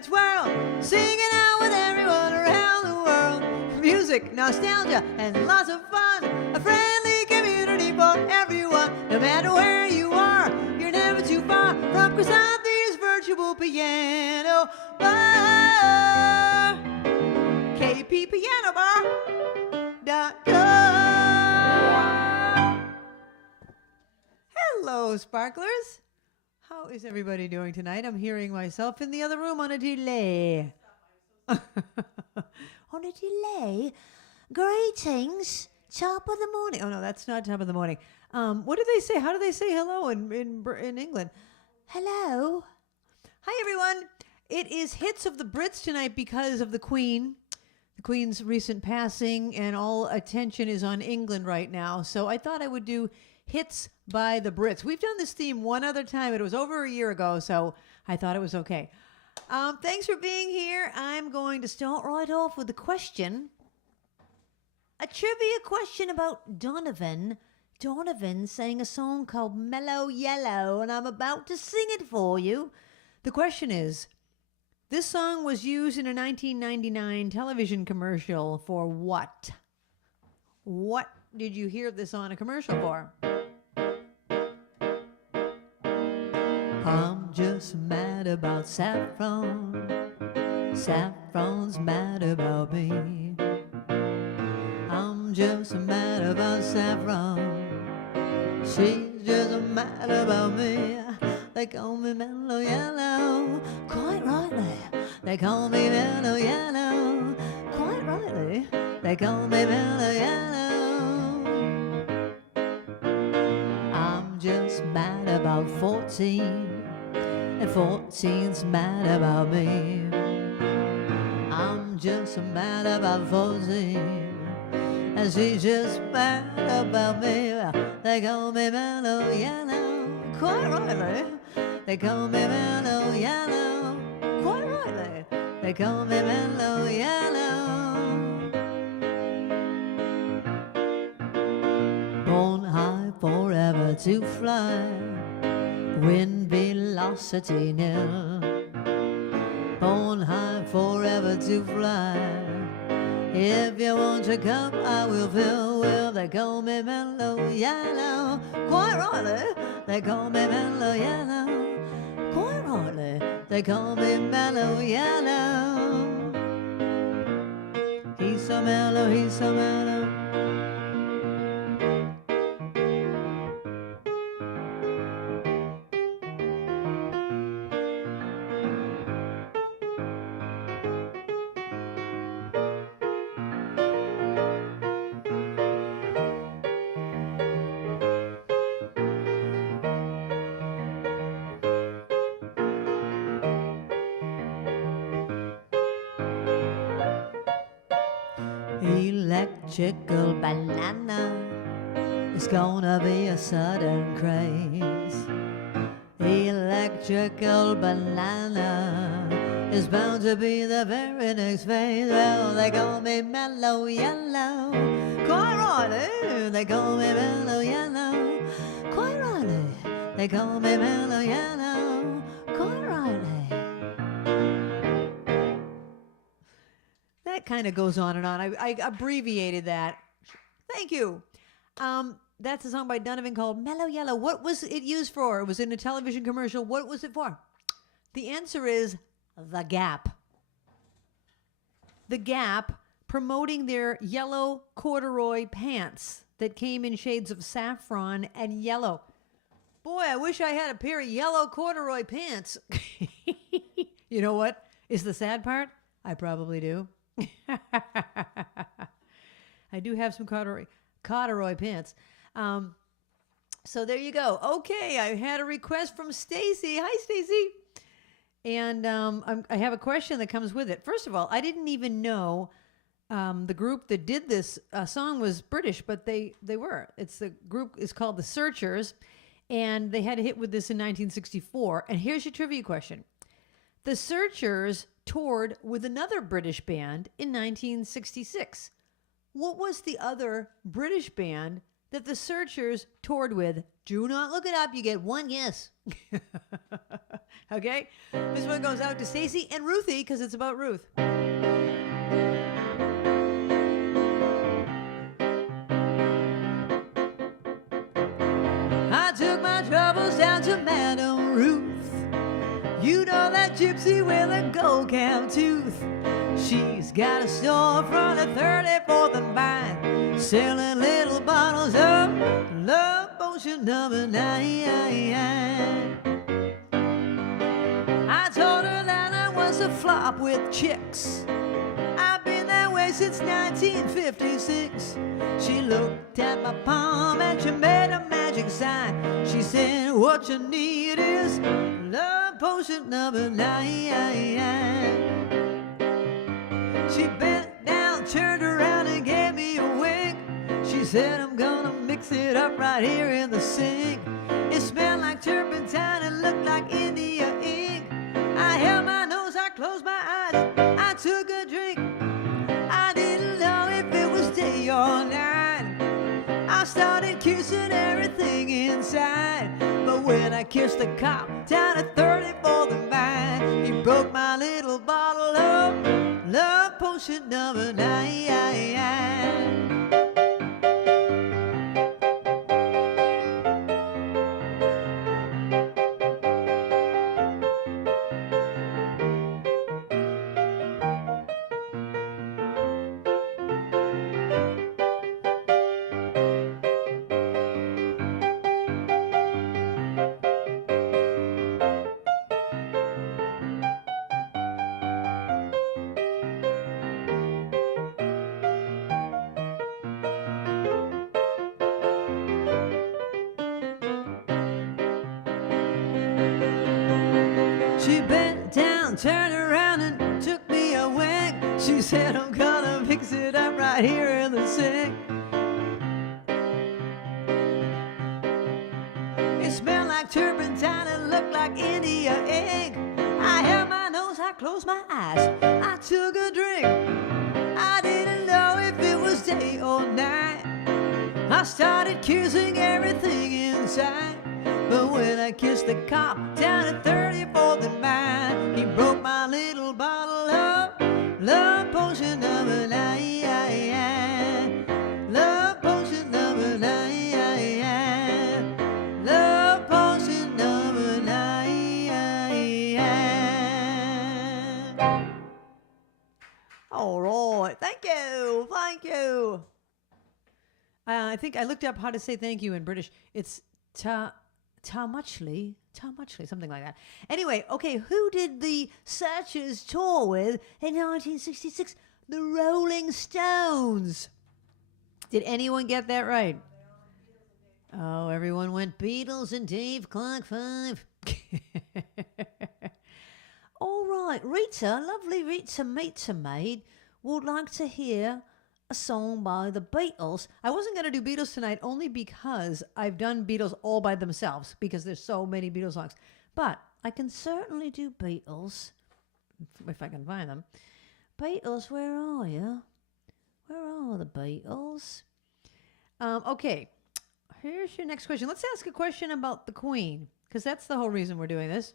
and twirl, singing out with everyone around the world. Music, nostalgia, and lots of fun. A friendly community for everyone. No matter where you are, you're never too far from Krisanthi's virtual piano bar. KPPianobar.com. Hello, sparklers. How is everybody doing tonight? I'm hearing myself in the other room on a delay. On a delay? Greetings. Top of the morning. Oh, no, that's not top of the morning. What do they say? How do they say hello in England? Hello. Hi, everyone. It is Hits of the Brits tonight because of the Queen. The Queen's recent passing, and all attention is on England right now. So I thought I would do Hits by the Brits. We've done this theme one other time. It was over a year ago, so I thought it was okay. Thanks for being here. I'm going to start right off with a question. A trivia question about Donovan. Donovan sang a song called Mello Yellow, and I'm about to sing it for you. The question is, this song was used in a 1999 television commercial for what? What did you hear this on a commercial for? I'm just mad about Saffron. Saffron's mad about me. I'm just mad about Saffron. She's just mad about me. They call me Mello Yellow, quite rightly. They call me Mello Yellow, quite rightly. They call me Mello Yellow. I'm just mad about 14, and 14's mad about me. I'm just mad about 14, and she's just mad about me. They call me Mello Yellow, quite rightly. They call me Mello Yellow, quite rightly. They call me Mello Yellow. Born high forever to fly, wind velocity nil. Born high forever to fly. If you want to come, I will fill. Well, they call me Mello Yellow, quite rightly. They call me Mello Yellow, quite rightly. They call me Mello Yellow. He's so mellow, he's so mellow. Electrical banana, it's gonna be a sudden craze. Electrical banana is bound to be the very next phase. Well, they call me Mello Yellow, quite rightly. They call me Mello Yellow, quite rightly. They call me Mello Yellow, quite rightly. That kind of goes on and on. I abbreviated that. Thank you. That's a song by Donovan called Mello Yellow. What was it used for? It was in a television commercial. What was it for? The answer is The Gap. The Gap promoting their yellow corduroy pants that came in shades of saffron and yellow. Boy, I wish I had a pair of yellow corduroy pants. You know what is the sad part? I probably do. I do have some corduroy pants. So there you go. Okay, I had a request from Stacy. Hi, Stacy. And I have a question that comes with it. First of all, I didn't even know the group that did this song was British, but they were. The group is called The Searchers, and they had a hit with this in 1964. And here's your trivia question. The Searchers toured with another British band in 1966. What was the other British band that the Searchers toured with? Do not look it up. You get one guess. Okay? This one goes out to Stacy and Ruthie because it's about Ruth. I took my troubles down to Madame Ruth. You know that gypsy with a gold cap tooth. She's got a storefront at 34th and Vine, selling little bottles of love potion number 9. I told her that I was a flop with chicks. I've been that way since 1956. She looked at my palm and she made a magic sign. She said, what you need is love potion number 9. She bent down, turned around and gave me a wink. She said, I'm gonna mix it up right here in the sink. It smelled like turpentine and looked like India ink. I held my nose, I closed my eyes, I took a drink. I didn't know if it was day or night. I started kissing everything inside. But when I kissed the cop down at 34th and Vine, he broke my little bottle of love potion number 9. She bent down, turned around and took me a whack. She said, I'm gonna fix it up right here in the sink. It smelled like turpentine and looked like India ink. I held my nose, I closed my eyes, I took a drink. I didn't know if it was day or night. I started kissing everything inside. But when I kissed the cop down at 34th and Vine, he broke my little bottle of love potion number 9. Love potion number 9. Love potion number 9. All right. Thank you. Thank you. I think I looked up how to say thank you in British. It's muchly, something like that. Anyway, okay, who did the Searchers tour with in 1966? The Rolling Stones. Did anyone get that right? Oh, everyone went Beatles and Dave Clark 5. All right, Rita, lovely Rita Meter Maid, would like to hear a song by the Beatles. I wasn't going to do Beatles tonight only because I've done Beatles all by themselves because there's so many Beatles songs. But I can certainly do Beatles if I can find them. Beatles, where are you? Where are the Beatles? Okay, here's your next question. Let's ask a question about the Queen because that's the whole reason we're doing this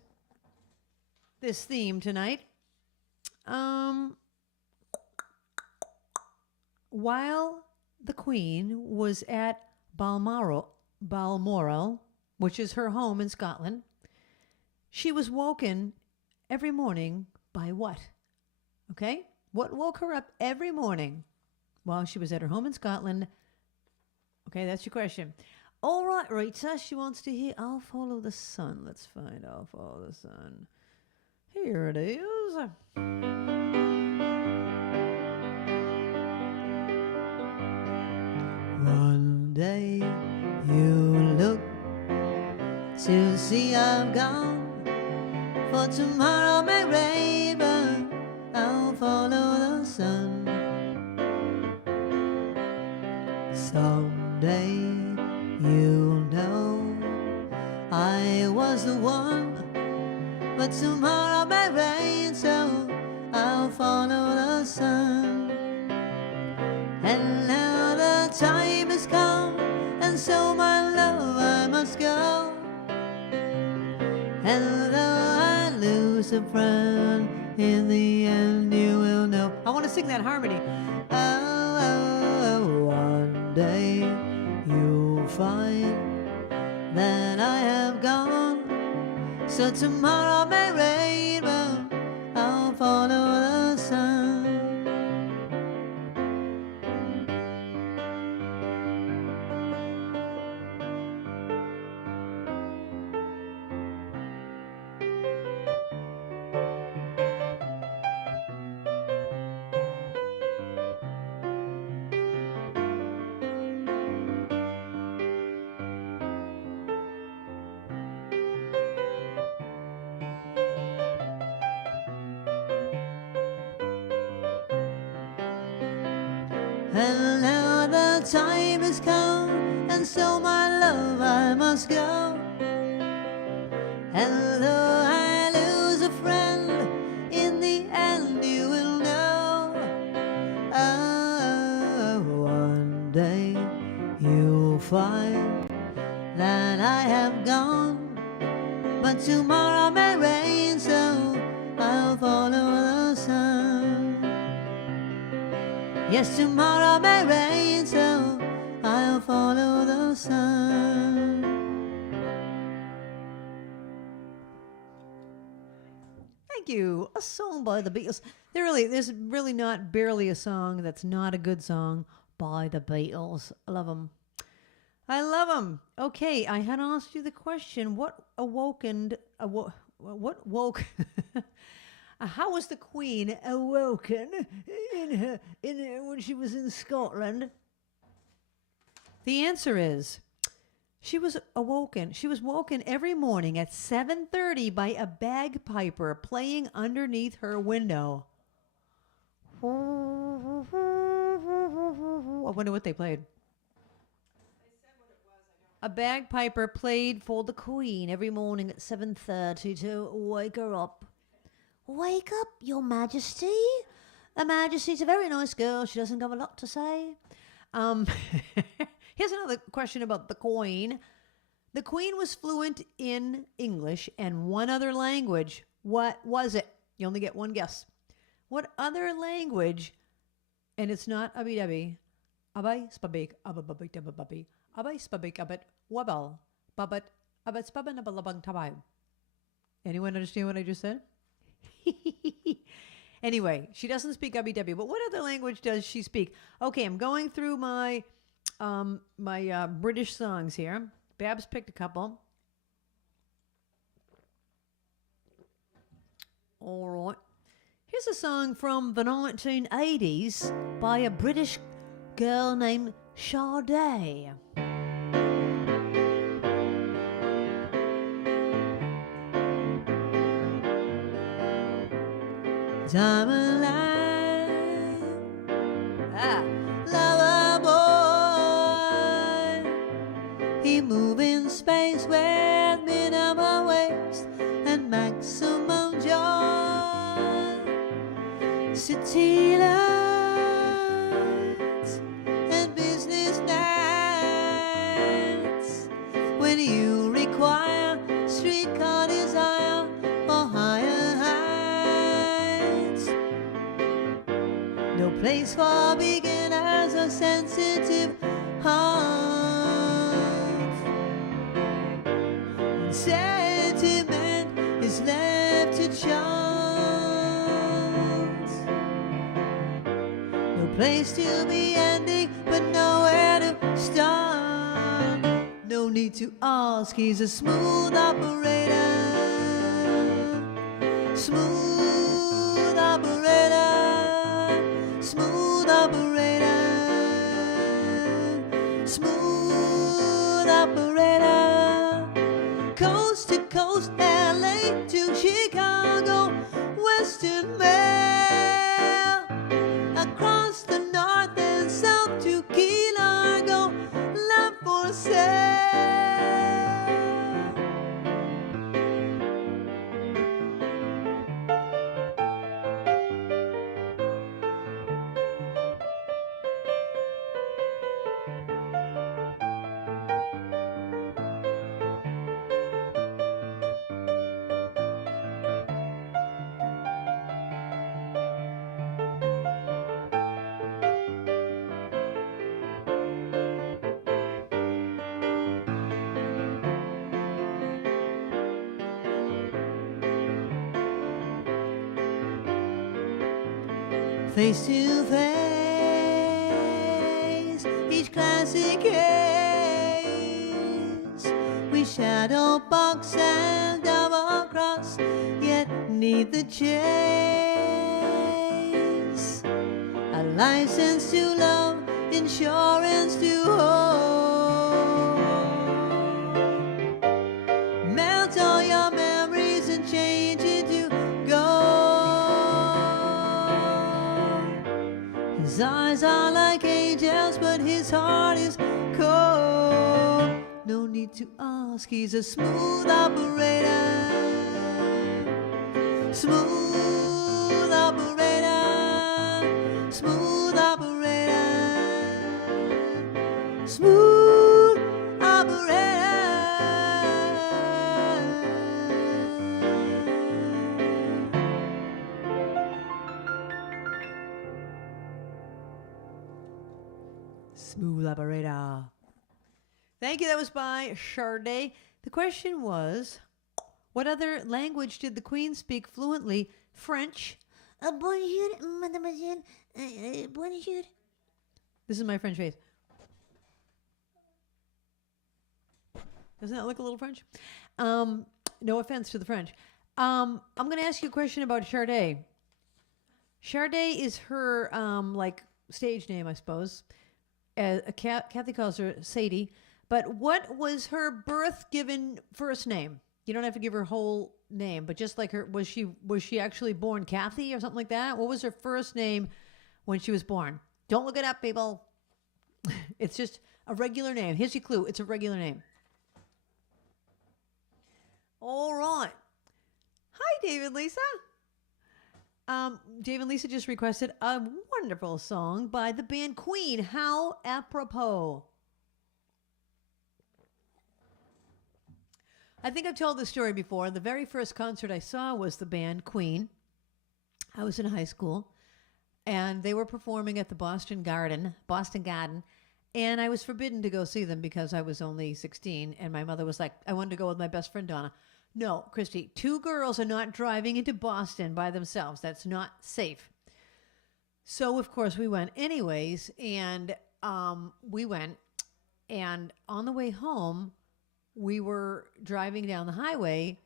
theme tonight. While the Queen was at Balmoral, which is her home in Scotland, she was woken every morning by what? Okay? What woke her up every morning while she was at her home in Scotland? Okay, that's your question. All right, Rita, she wants to hear I'll Follow the Sun. Let's find I'll Follow the Sun. Here it is. One day you look to see I'm gone, for tomorrow may rain, but I'll follow the sun. Someday you'll know I was the one, but tomorrow may rain, so I'll follow the sun. And now the time has come, and so my love I must go. And though I lose a friend, in the end you will know. I want to sing that harmony. Oh, one day you'll find that I have gone. So tomorrow may rain, but I'll follow the sun. And now the time has come, and so my love I must go. And though I lose a friend, in the end you will know. Oh, one day you'll find that I have gone, but tomorrow may rain, so I'll follow the sun. Yes, tomorrow may rain, so I'll follow the sun. Thank you. A song by the Beatles. There's really not barely a song that's not a good song by the Beatles. I love them. I love them. Okay, I had asked you the question: what woke? How was the Queen awoken when she was in Scotland? The answer is, she was awoken. She was woken every morning at 7:30 by a bagpiper playing underneath her window. I wonder what they played. A bagpiper played for the Queen every morning at 7:30 to wake her up. Wake up, Your Majesty. Her Majesty's a very nice girl. She doesn't have a lot to say. Here's another question about the Queen. The Queen was fluent in English and one other language. What was it? You only get one guess. What other language? And it's not abby-dabby. Abay spabik abababik dabababi. Abay spabik abet wabal. Babat abet spaban abalabang tabay. Anyone understand what I just said? Anyway, she doesn't speak abby-dabby, but what other language does she speak? Okay, I'm going through my British songs here. Babs picked a couple. All right. Here's a song from the 1980s by a British girl named Sade. Time alive, lover boy. He move in space with minimal waste and maximum joy. City lights and business nights. When you require streetcar desire for higher heights. No place for beginners or sensitive hearts. When sentiment is left to chance. No place to be ending, but nowhere to start. No need to ask, he's a smooth operator. Smooth operator. Smooth operator. Smooth operator. Coast to coast, LA to Chicago, Western Mail. Across the north and south to Key Largo, land for sale. face to face, each classic case. We shadow box and double cross, yet need the chase. A license to love, insurance to hold. Melt all your memories and change it to gold. His eyes are like angels, but his heart is cold. No need to ask, he's a smooth operator. Smooth operator. Smooth operator. Smooth operator. Smooth operator. Thank you. That was by Sade. The question was, what other language did the Queen speak fluently? French. Bonjour, mademoiselle. Bonjour. This is my French face. Doesn't that look a little French? No offense to the French. I'm going to ask you a question about Sade. Sade is her like stage name, I suppose. Kathy calls her Sadie. But what was her birth given first name? You don't have to give her whole name, but just like her, was she actually born Kathy or something like that? What was her first name when she was born? Don't look it up, people. It's just a regular name. Here's your clue. It's a regular name. All right. Hi, David Lisa. David Lisa just requested a wonderful song by the band Queen. How apropos. I think I've told this story before. The very first concert I saw was the band Queen. I was in high school, and they were performing at the Boston Garden, and I was forbidden to go see them because I was only 16, and my mother was like, I wanted to go with my best friend, Donna. No, Christy, 2 girls are not driving into Boston by themselves. That's not safe. So, of course, we went anyways, and we went, and on the way home, we were driving down the highway,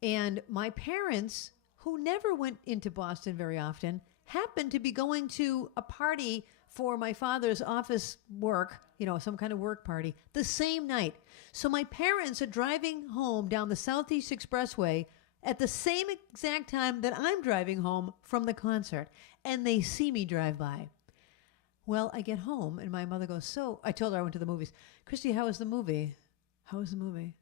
and my parents, who never went into Boston very often, happened to be going to a party for my father's office work, some kind of work party, the same night. So my parents are driving home down the Southeast Expressway at the same exact time that I'm driving home from the concert, and they see me drive by. Well, I get home, and my mother goes, so I told her I went to the movies. Christy, how was the movie? How was the movie?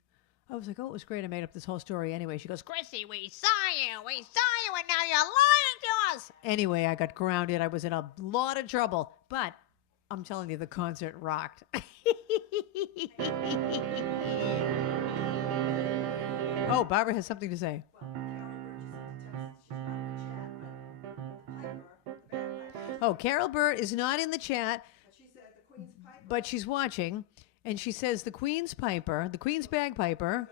I was like, oh, it was great. I made up this whole story anyway. She goes, Christy, we saw you, and now you're lying to us. Anyway, I got grounded. I was in a lot of trouble. But I'm telling you, the concert rocked. Oh, Barbara has something to say. Oh, Carol Burt is not in the chat, but she's watching. And she says the Queen's Piper, the Queen's Bagpiper,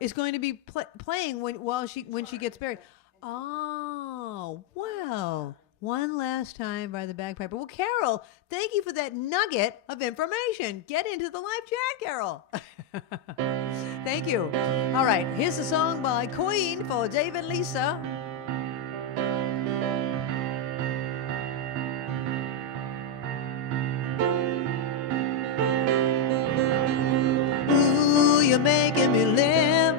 is going to be playing when she gets buried. Oh, wow. One last time by the bagpiper. Well, Carol, thank you for that nugget of information. Get into the live chat, Carol. Thank you. All right, here's a song by Queen for David Lisa. You're making me live.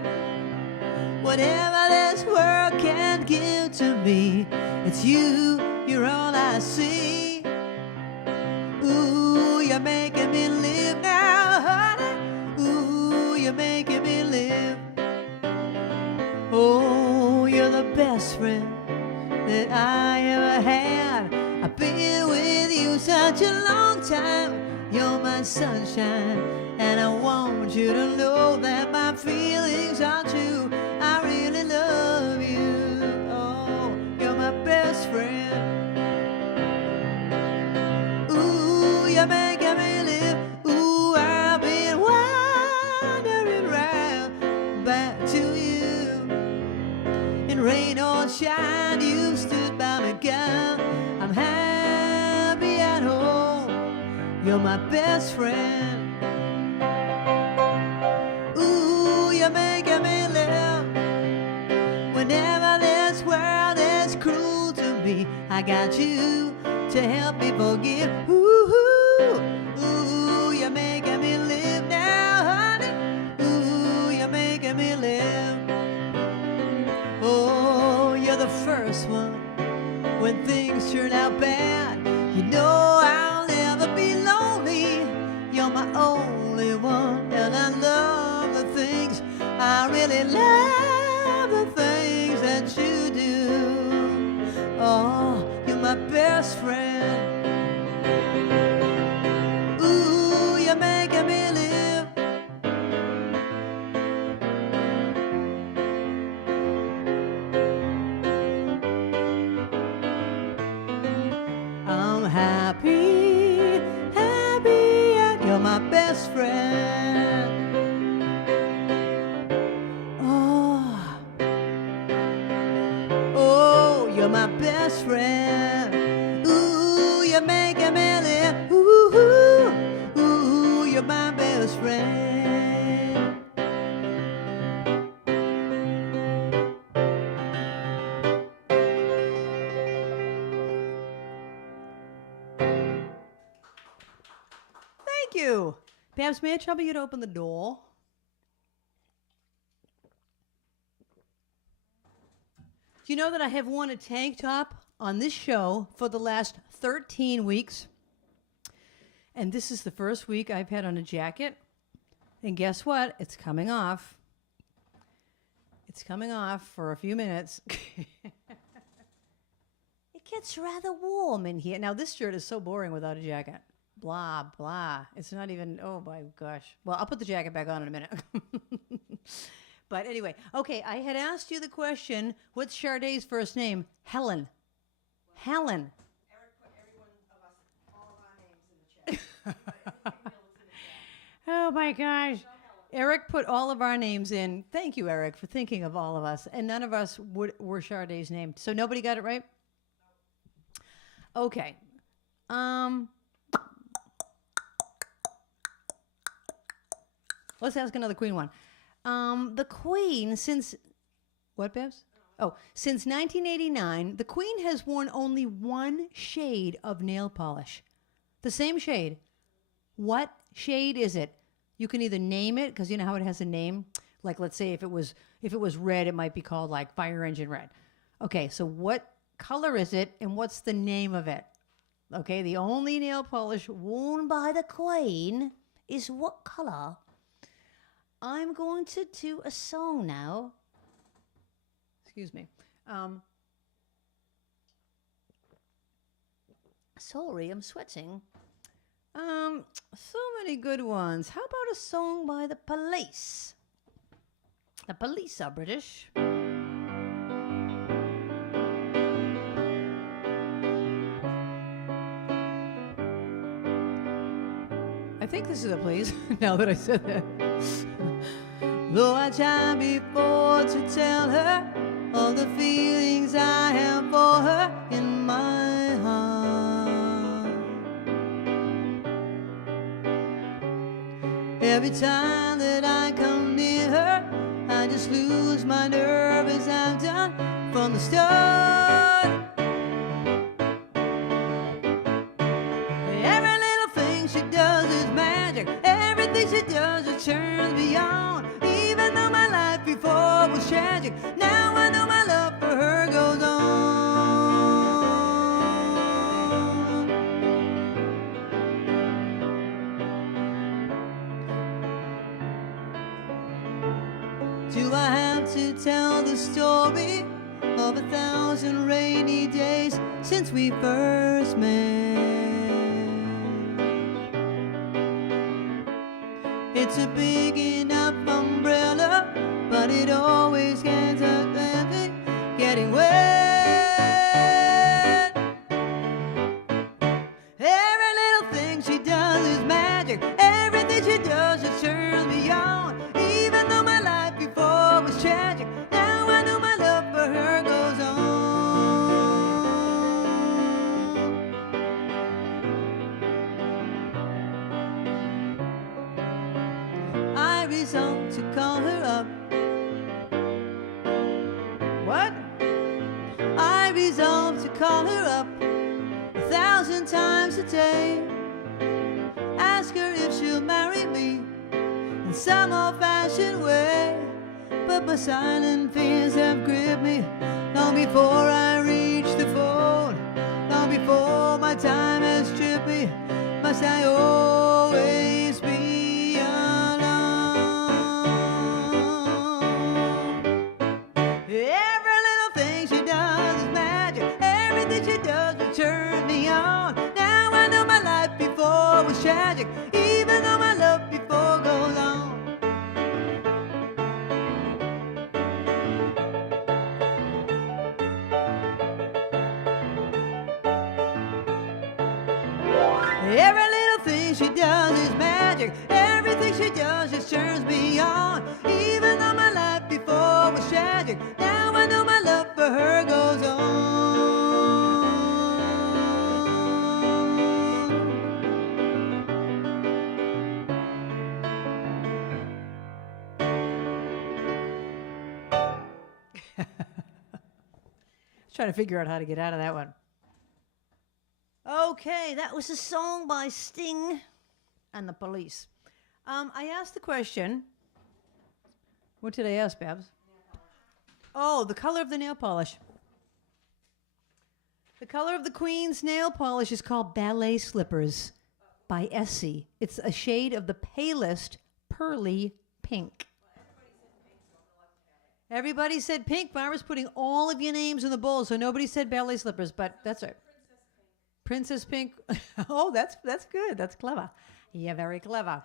Whatever this world can give to me, it's you, you're all I see. Ooh, you're making me live now, honey. Ooh, you're making me live. Oh, you're the best friend that I ever had. I've been with you such a long time. You're my sunshine, and I want you to know that my feelings are true. I really love you. Oh, you're my best friend. Ooh, you're making me live. Ooh, I've been wandering round back to you. In rain or shine, you stood by me, girl. you're my best friend. Ooh, you're making me live. Whenever this world is cruel to me, I got you to help me forgive. Ooh, ooh, you're making me live now, honey. Ooh, you're making me live. Oh, you're the first one when things turn out bad. You know I'll never be lonely. You're my only one, and I love the things, I really love the things that you do. Oh, you're my best friend. Ooh, you're making me live. I'm happy, happy, and you're my best friend. Oh, you're my best friend. Ooh, you're making me live. Ooh, ooh, you're my best friend. Thank you. Babs, may I trouble you to open the door? Do you know that I have worn a tank top on this show for the last 13 weeks? And this is the first week I've had on a jacket. And guess what? It's coming off. It's coming off for a few minutes. It gets rather warm in here. Now, this shirt is so boring without a jacket. Blah, blah. It's not even, oh my gosh. Well, I'll put the jacket back on in a minute. But anyway, okay, I had asked you the question, what's Sade's first name? Helen. Helen. Eric put every one of us, all of our names in the chat. Oh my gosh. Eric put all of our names in. Thank you, Eric, for thinking of all of us. And none of us were Sade's name. So nobody got it right? Okay. Let's ask another Queen one. The Queen, since... What, Babs? Oh, since 1989, the Queen has worn only one shade of nail polish. The same shade. What shade is it? You can either name it, because you know how it has a name. Like, let's say if it was red, it might be called like Fire Engine Red. Okay, so what color is it, and what's the name of it? Okay, the only nail polish worn by the Queen is what color? I'm going to do a song now. Excuse me. Sorry, I'm sweating. So many good ones. How about a song by the Police? The Police are British. I think this is a Police, now that I said that. Though I tried before to tell her all the feelings I have for her in my heart. Every time that I come near her, I just lose my nerve as I've done from the start. Every little thing she does is magic. Everything she does, it turns me on. Even though my life before was tragic, now I know my love for her goes on. Do I have to tell the story of 1,000 rainy days since we first met? It's a big enough umbrella, but it always gets up and getting wet. Every little thing she does is magic. Everything she does, it turns me on. Even though my life before was tragic, now I know my love for her goes on. day. Ask her if she'll marry me in some old-fashioned way. But my silent fears have gripped me long before I reach the phone. Long before my time has stripped me, must I always be alone? Every little thing she does is magic. Everything she does will turn me on. Now I know my life before was tragic, even though my love before goes on. Every little thing she does is magic. Everything she does just turns me on. Even though my life before was tragic, now I know my love for her goes on. Trying to figure out how to get out of that one. Okay, that was a song by Sting and the Police. I asked the question. What did I ask, Babs? Oh, the color of the nail polish. The color of the Queen's nail polish is called Ballet Slippers by Essie. It's a shade of the palest pearly pink. Everybody said pink. Barbara's putting all of your names in the bowl, so nobody said ballet slippers, but that's right. Princess Pink. Oh, that's good. That's clever. Yeah, very clever.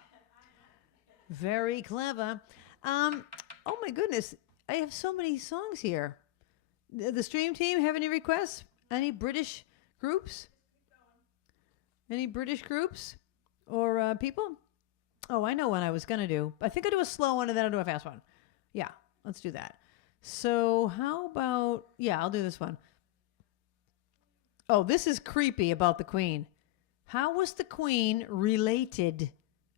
Very clever. Oh my goodness, I have so many songs here. The stream team have any requests? Any British groups? Any British groups or people? Oh, I know one I was gonna do. I think I'll do a slow one and then I'll do a fast one. Yeah, let's do that. So how about, yeah, I'll do this one. Oh, this is creepy about the Queen. How was the Queen related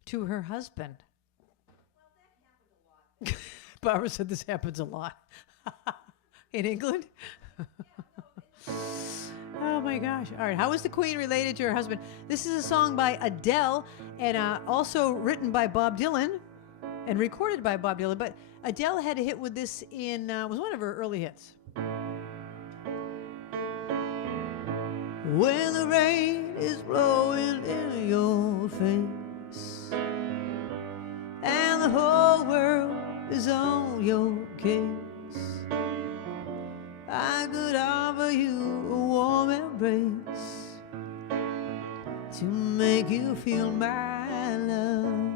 to her husband? Well, that happened a lot. Barbara said this happens a lot. In England? Oh my gosh. All right. How was the Queen related to her husband? This is a song by Adele and also written by Bob Dylan and recorded by Bob Dylan. But Adele had a hit with this in, was one of her early hits. When the rain is blowing in your face and the whole world is on your case, I could offer you a warm embrace to make you feel my love.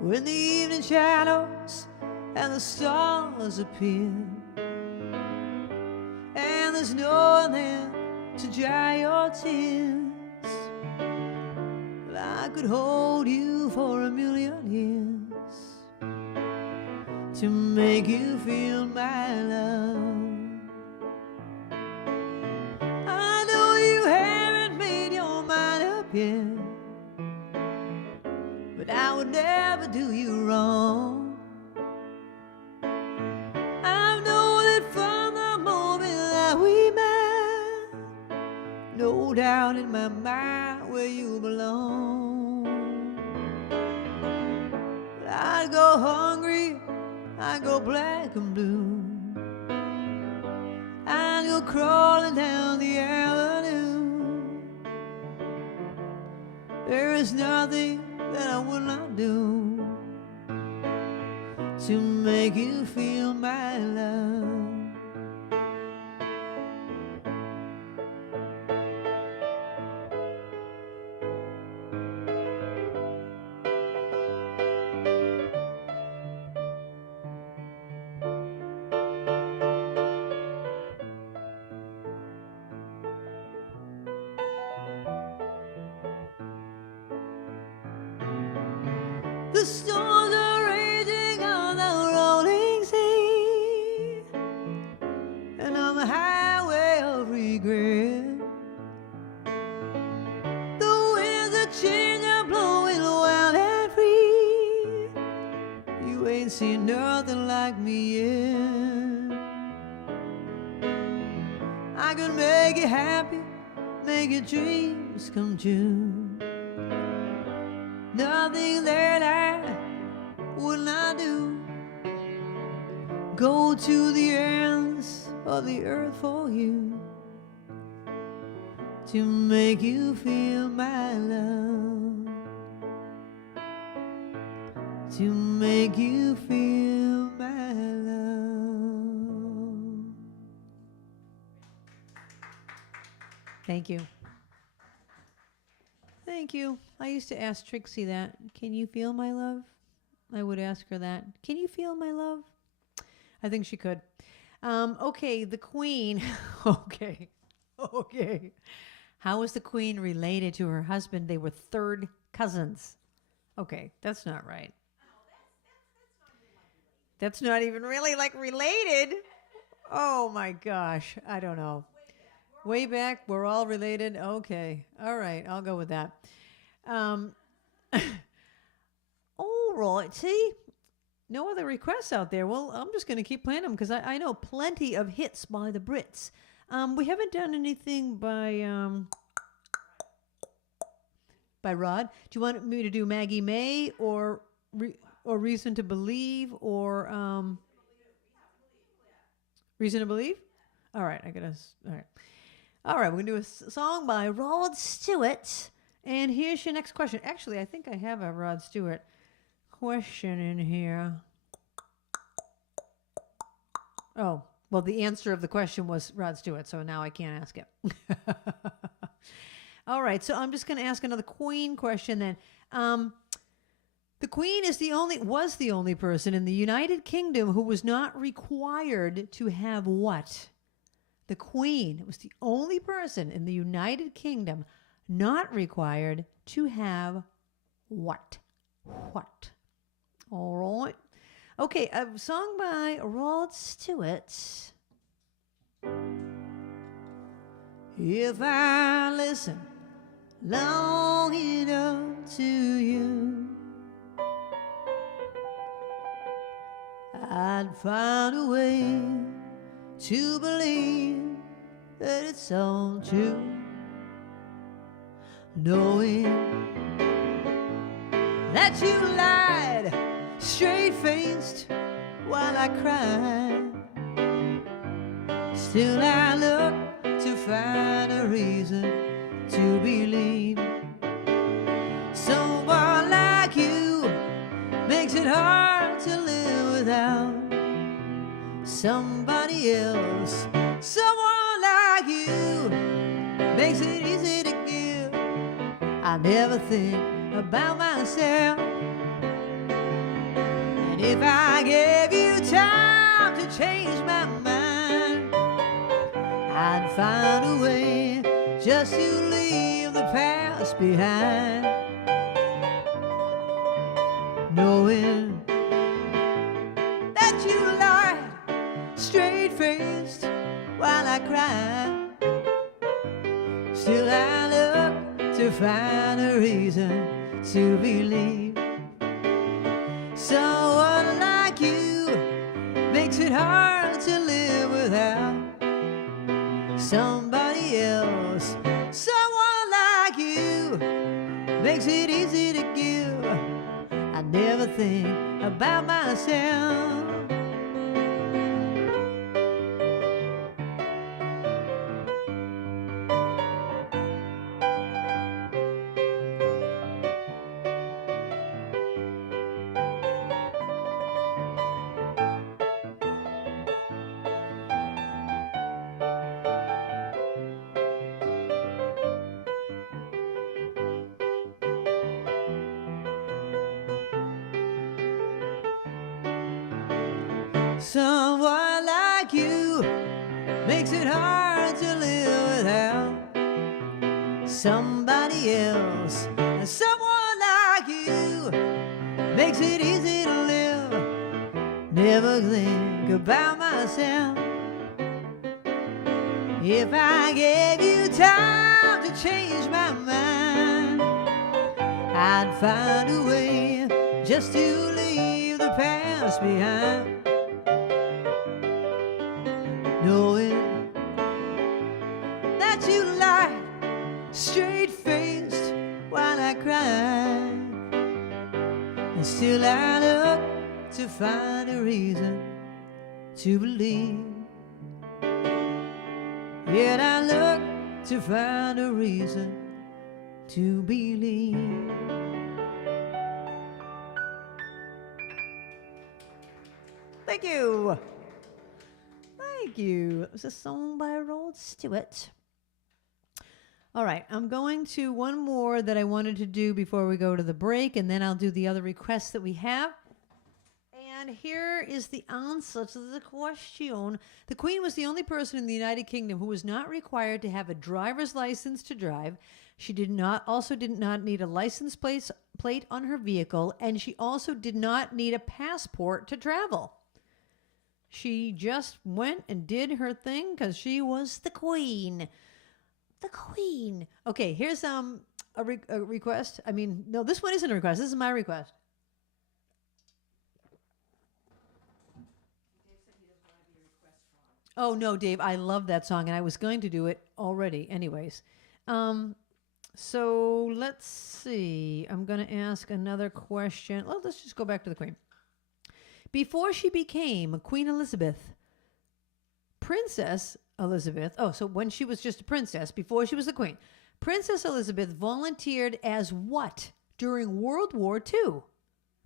When the evening shadows and the stars appear and there's no one there to dry your tears, well, I could hold you for a million years to make you feel my love. I know you haven't made your mind up yet, but I would never do you wrong. No doubt in my mind where you belong. But I'd go hungry, I'd go black and blue, I'd go crawling down the avenue. There is nothing that I would not do to make you feel my love. The storms are raging on the rolling sea and on the highway of regret. The winds are changing, blowing wild and free. You ain't seen nothing like me yet. I could make you happy, make your dreams come true. Nothing that I would not do. Go to the ends of the earth for you, to make you feel my love, to make you feel my love. Thank you. Thank you. I used to ask Trixie that. Can you feel my love? I would ask her that. Can you feel my love? I think she could. Okay, the Queen. Okay. How was the Queen related to her husband? They were third cousins. Okay, that's not right. That's not even really like related. Oh my gosh, I don't know. Way back, we're all related. Okay, all right, I'll go with that. All right, see? No other requests out there. Well, I'm just going to keep playing them because I know plenty of hits by the Brits. We haven't done anything by Rod. Do you want me to do Maggie May or Reason to Believe or Reason to Believe? All right, all right, we're going to do a song by Rod Stewart. And here's your next question. Actually, I think I have a Rod Stewart question in here. Oh, well, the answer of the question was Rod Stewart, so now I can't ask it. All right, so I'm just going to ask another Queen question then. The Queen was the only person in the United Kingdom who was not required to have what? The Queen was the only person in the United Kingdom not required to have what? What? All right. Okay, a song by Rod Stewart. If I listen long enough to you, I'd find a way to believe that it's all true, knowing that you lied straight-faced while I cried. Still I look to find a reason to believe. Someone like you makes it hard to live without somebody else. Someone like you makes it easy to give. I never think about myself. And if I gave you time to change my mind, I'd find a way just to leave the past behind, knowing that you lied straight-faced while I cried. Still I look to find a reason to believe. Someone like you makes it hard to live without somebody else. Someone like you makes it easy to give. I never think about myself. Someone like you makes it hard to live without somebody else. And someone like you makes it easy to live. Never think about myself. If I gave you time to change my mind, I'd find a way just to leave the past behind, knowing that you lied And still I look to find a reason to believe. Yet I look to find a reason to believe. Thank you. Thank you. It was a song by Rod Stewart. All right, I'm going to one more that I wanted to do before we go to the break, and then I'll do the other requests that we have. And here is the answer to the question. The Queen was the only person in the United Kingdom who was not required to have a driver's license to drive. She did not need a license plate on her vehicle, and she also did not need a passport to travel. She just went and did her thing because she was the Queen. The Queen. Okay, here's a request. I mean, no, this one isn't a request. This is my request. Oh, no, Dave, I love that song, and I was going to do it already anyways. So let's see. I'm going to ask another question. Well, let's just go back to the Queen. Before she became Queen Elizabeth, Princess Elizabeth, so when she was just a princess, before she was the Queen, Princess Elizabeth volunteered as what during World War II?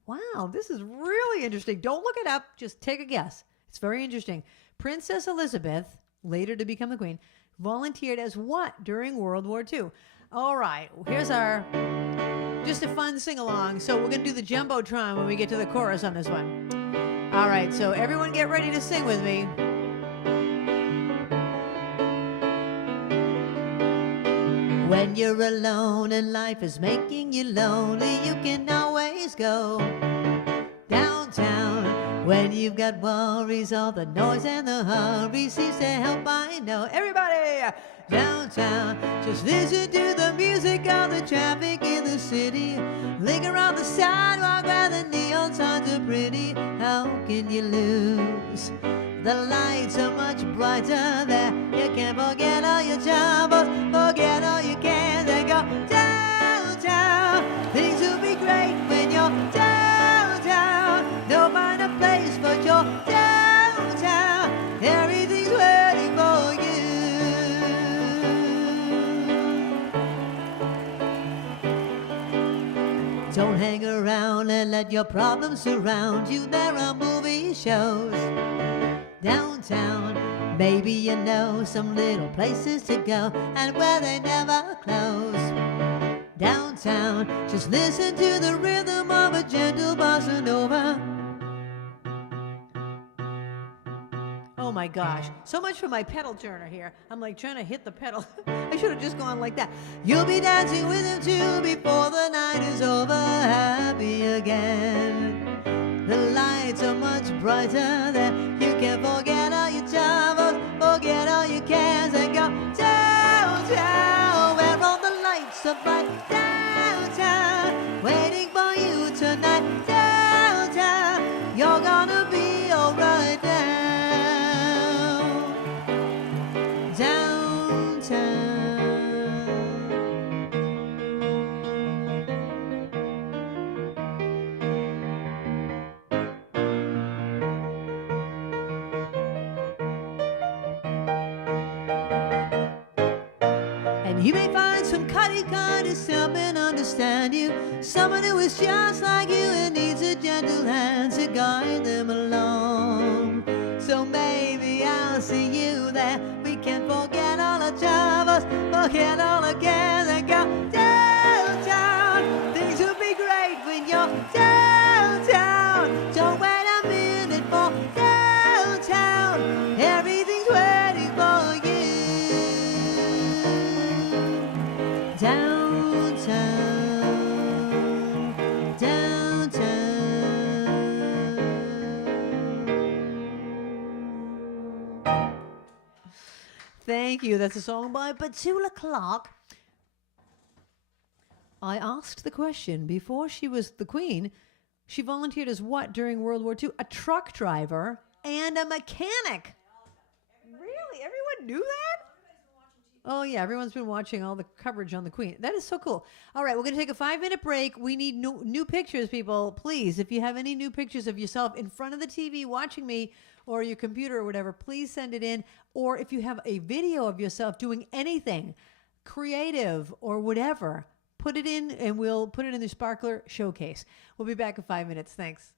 Wow, this is really interesting. Don't look it up. Just take a guess. It's very interesting. Princess Elizabeth, later to become the Queen, volunteered as what during World War II? All right, here's our, just a fun sing-along. So we're going to do the Jumbotron when we get to the chorus on this one. All right, so everyone get ready to sing with me. When you're alone and life is making you lonely, you can always go downtown. When you've got worries, all the noise and the hurry seems to help, I know. Everybody, downtown, just listen to the music of the traffic in the city. Linger on the sidewalk where the neon signs are pretty. How can you lose? The lights are much brighter there. You can't forget all your troubles, forget all you can, then go downtown. Things will be great when you're downtown. No finer place but you're downtown. Everything's waiting for you. Don't hang around and let your problems surround you. There are movie shows downtown. Maybe you know some little places to go and where they never close. Downtown, just listen to the rhythm of a gentle bossa nova. Oh my gosh, so much for my pedal turner here. I'm like trying to hit the pedal. I should have just gone like that. You'll be dancing with him too before the night is over. Happy again. The lights are much brighter there. You can forget all your troubles, forget all your cares, and go downtown where all the lights are bright. Downtown, waiting for you tonight. Downtown, you're gonna be alright now. Downtown. You may find some kind to help and understand you, someone who is just like you and needs a gentle hand to guide them along. So maybe I'll see you there. We can forget all our troubles, forget all our cares, and go downtown. Things will be great when you're downtown. Don't wait a minute for downtown. Everything's waiting for you. Downtown, downtown. Thank you. That's a song by Petula Clark. I asked the question, before she was the Queen, she volunteered as what during World War II? A truck driver and a mechanic. Really? Everyone knew that? Oh, yeah. Everyone's been watching all the coverage on the Queen. That is so cool. All right. We're going to take a 5-minute break. We need new pictures, people. Please, if you have any new pictures of yourself in front of the TV watching me or your computer or whatever, please send it in. Or if you have a video of yourself doing anything creative or whatever, put it in and we'll put it in the Sparkler Showcase. We'll be back in 5 minutes. Thanks.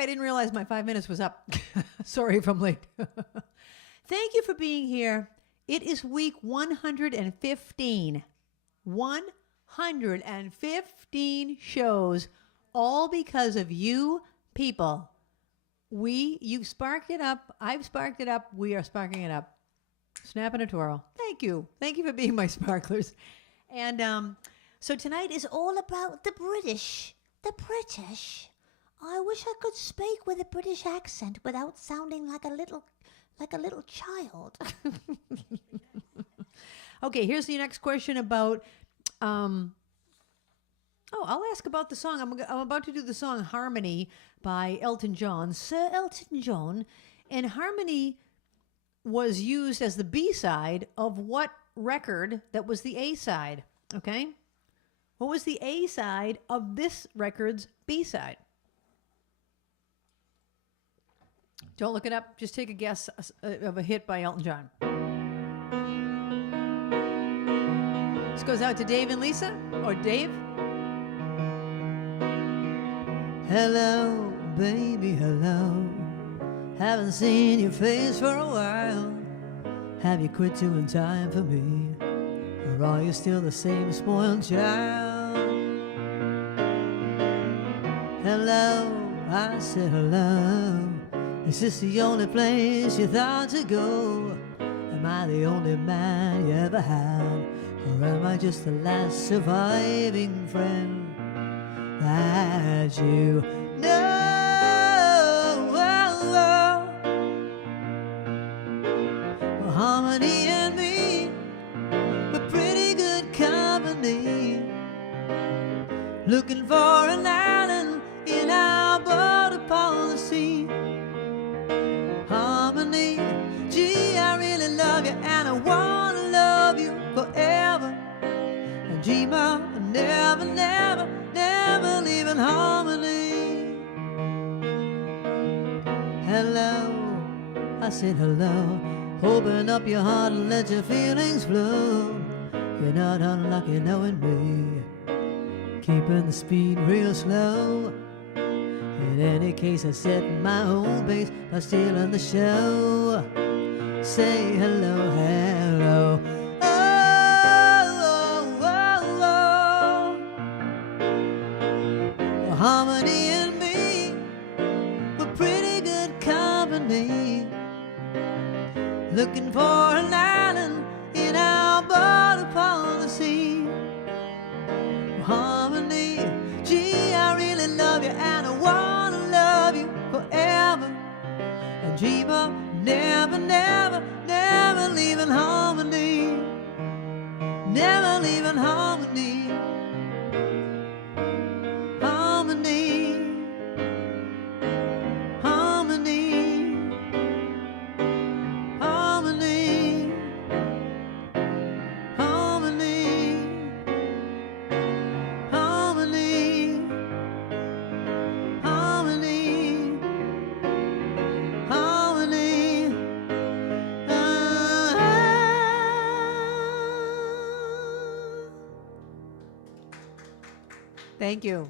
I didn't realize my 5 minutes was up. Sorry if I'm late. Thank you for being here. It is week 115. 115 shows, all because of you people. You sparked it up. I've sparked it up. We are sparking it up. Snap and a twirl. Thank you. Thank you for being my sparklers. And so tonight is all about the British. The British. I wish I could speak with a British accent without sounding like a little child. Okay, here's the next question about I'll ask about the song. I'm about to do the song Harmony by Elton John, Sir Elton John. And Harmony was used as the B-side of what record that was the A-side? Okay? What was the A-side of this record's B-side? Don't look it up. Just take a guess of a hit by Elton John. This goes out to Dave and Lisa. Or Dave. Hello, baby, hello. Haven't seen your face for a while. Have you quit doing time for me? Or are you still the same spoiled child? Hello, I said hello. Is this the only place you thought to go? Am I the only man you ever had? Or am I just the last surviving friend that you know? Well, Harmony and me, we're pretty good company. Looking for an island in our boat upon the sea. Harmony, gee, I really love you, and I wanna love you forever. And gee, ma, never, never, never leaving Harmony. Hello, I said hello. Open up your heart and let your feelings flow. You're not unlucky knowing me. Keeping the speed real slow. In any case, I set my own pace by stealing the show. Say hello, hello. Well, Harmony and me, we're pretty good company. Looking for an island in our boat upon the sea. Well, Harmony, gee, I really love you, and I wanna love you forever. And dream of never, never, never leaving Harmony. Never leaving Harmony. Harmony. Harmony. Harmony. Harmony. Harmony. Harmony. Harmony. Thank you.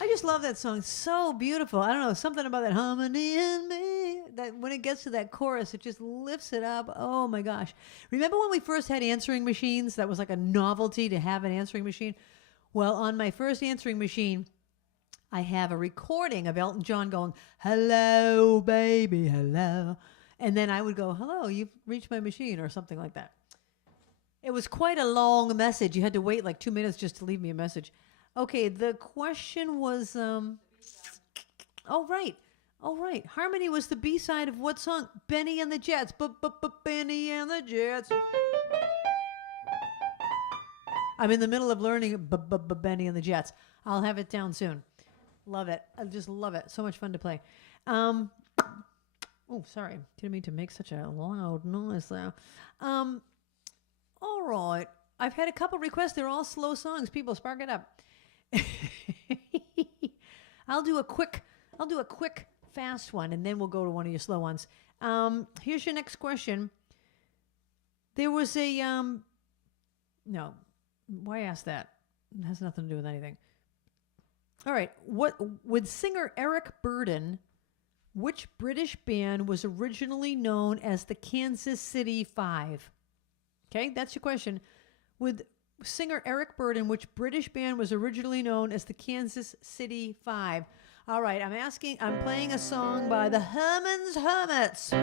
I just love that song. So beautiful. I don't know, something about that Harmony in me. That when it gets to that chorus, it just lifts it up. Oh my gosh. Remember when we first had answering machines? That was like a novelty to have an answering machine. Well, on my first answering machine, I have a recording of Elton John going, hello, baby, hello. And then I would go, hello, you've reached my machine, or something like that. It was quite a long message. You had to wait like 2 minutes just to leave me a message. Okay, the question was, oh, right. Harmony was the B-side of what song? Benny and the Jets. Benny and the Jets. I'm in the middle of learning Benny and the Jets. I'll have it down soon. Love it. I just love it. So much fun to play. Oh, sorry. Didn't mean to make such a loud noise there. All right. I've had a couple requests. They're all slow songs. People, spark it up. I'll do a quick, fast one, and then we'll go to one of your slow ones. Here's your next question. There was a, no, why ask that? It has nothing to do with anything. All right. What would singer Eric Burdon Which British band was originally known as the Kansas City Five? Okay, that's your question. With singer Eric Burdon, which British band was originally known as the Kansas City Five? All right, I'm playing a song by the Hermits.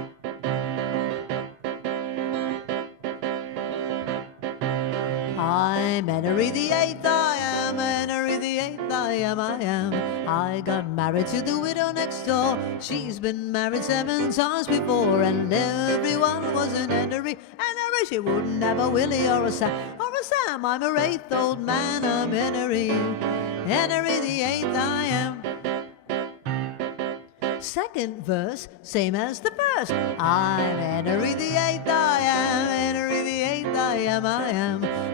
I'm Henry the Eighth, I am Henry the Eighth, I am. I got married to the widow next door. She's been married 7 times before, and everyone was an Henry. Henry, she wouldn't have a Willie or a Sam. I'm her 8th old man, I'm Henry. Henry the Eighth, I am. Second verse, same as the first. I'm Henry the Eighth, I am Henry the Eighth, I am.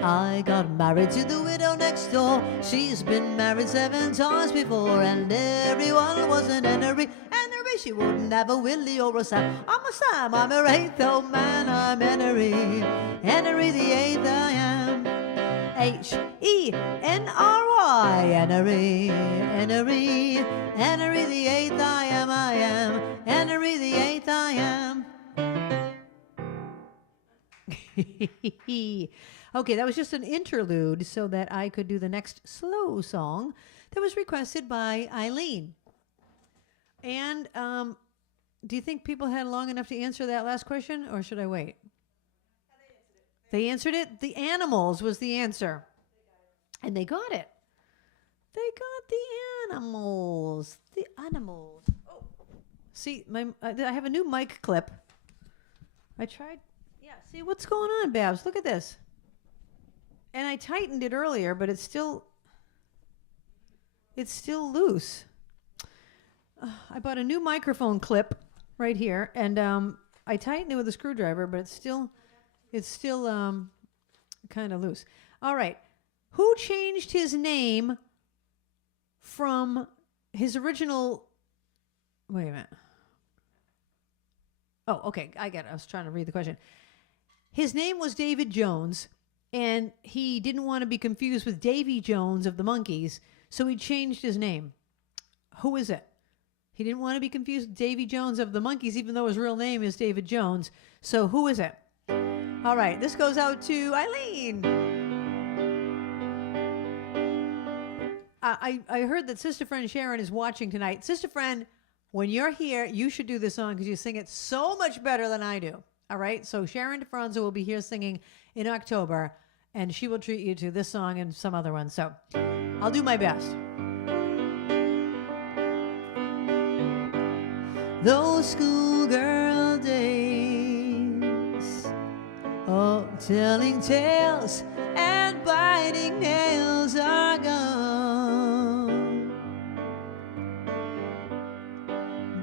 I got married to the widow next door. She's been married 7 times before, and everyone was an Henry. Henry, she wouldn't have a Willie or a Sam. I'm a Sam, I'm her 8th old man, I'm Henry. Henry the Eighth, I am. Henry, Henry, Henry the Eighth, I am, Henry the Eighth, I am. Okay, that was just an interlude so that I could do the next slow song that was requested by Eileen. And do you think people had long enough to answer that last question, or should I wait? They answered it. The Animals was the answer. And they got it. They got the Animals. The Animals. Oh. See, I have a new mic clip. I tried. Yeah, see what's going on, Babs? Look at this. And I tightened it earlier, but it's still loose. I bought a new microphone clip right here, and I tightened it with a screwdriver, but it's still kind of loose. All right. Who changed his name from his original... Wait a minute. Oh, okay. I get it. I was trying to read the question. His name was David Jones, and he didn't want to be confused with Davy Jones of the Monkees, so he changed his name. Who is it? He didn't want to be confused with Davy Jones of the Monkees, even though his real name is David Jones. So who is it? All right, this goes out to Eileen. I heard that Sister Friend Sharon is watching tonight. Sister Friend, when you're here, you should do this song because you sing it so much better than I do. All right? So Sharon DeFranzo will be here singing in October, and she will treat you to this song and some other ones. So I'll do my best. Those schoolgirl days, oh, telling tales and biting nails are gone.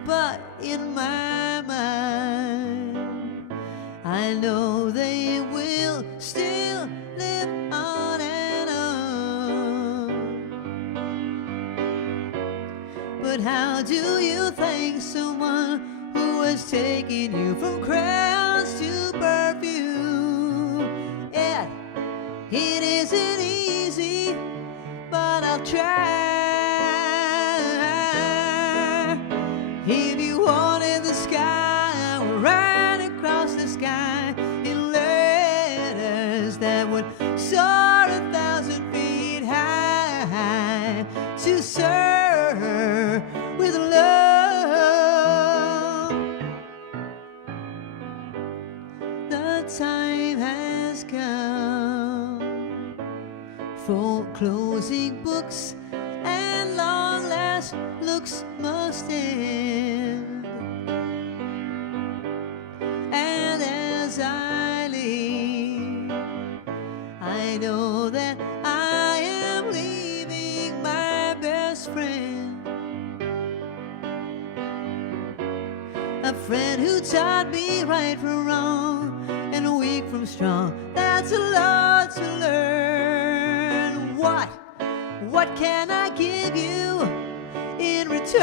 But in my mind, I know they will still live on and on. But how do you thank someone who has taken you from crowns to perfume? Yeah, it isn't easy, but I'll try. If you wanted the sky, I would ride across the sky in letters that would soar 1,000 feet high to serve with love. The time has come for closing books, and long last looks must end. And as I leave, I know that I am leaving my best friend, a friend who taught me right from wrong and weak from strong. That's a lot to learn. What can I give you in return?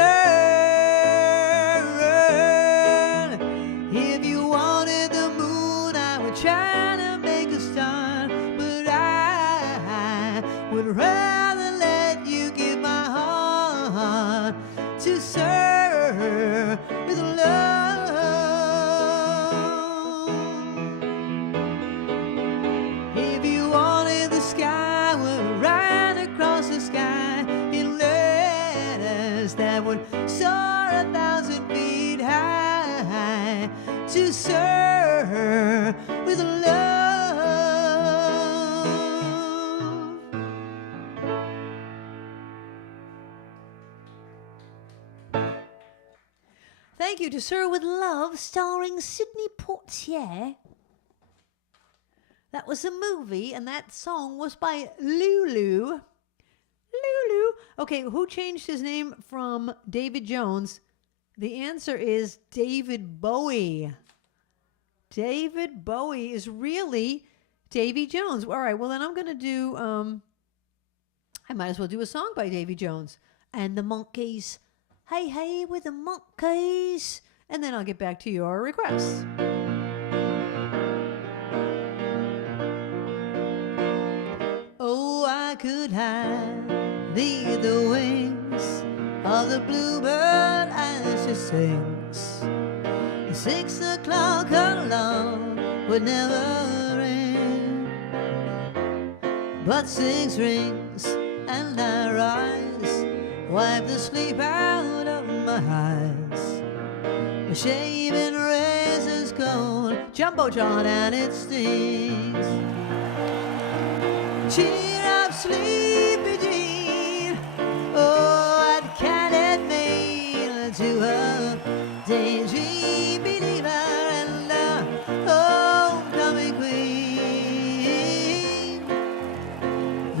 If you wanted the moon, I would try to make a star, but I would rather let you give my heart to serve with love. If you wanted the sky would ride across the sky in letters that would soar 1,000 feet high to serve with love. Thank you to Sir with Love, starring Sidney Poitier. That was a movie, and that song was by Lulu. Lulu. Okay, who changed his name from David Jones? The answer is David Bowie. David Bowie is really Davy Jones. All right, well, then I'm going to do, I might as well do a song by Davy Jones. And the Monkees. Hey, hey, with the Monkees. And then I'll get back to your requests. Oh, I could hide neath the wings of the bluebird as she sings. 6 o'clock alarm would never ring, but 6 rings and I rise, wipe the sleep out of my eyes. The shaving razor's cold, Jumbotron and it stings. Cheer up, sleepy Jean. Oh, I'd carry mail to her daydream believer and the homecoming queen.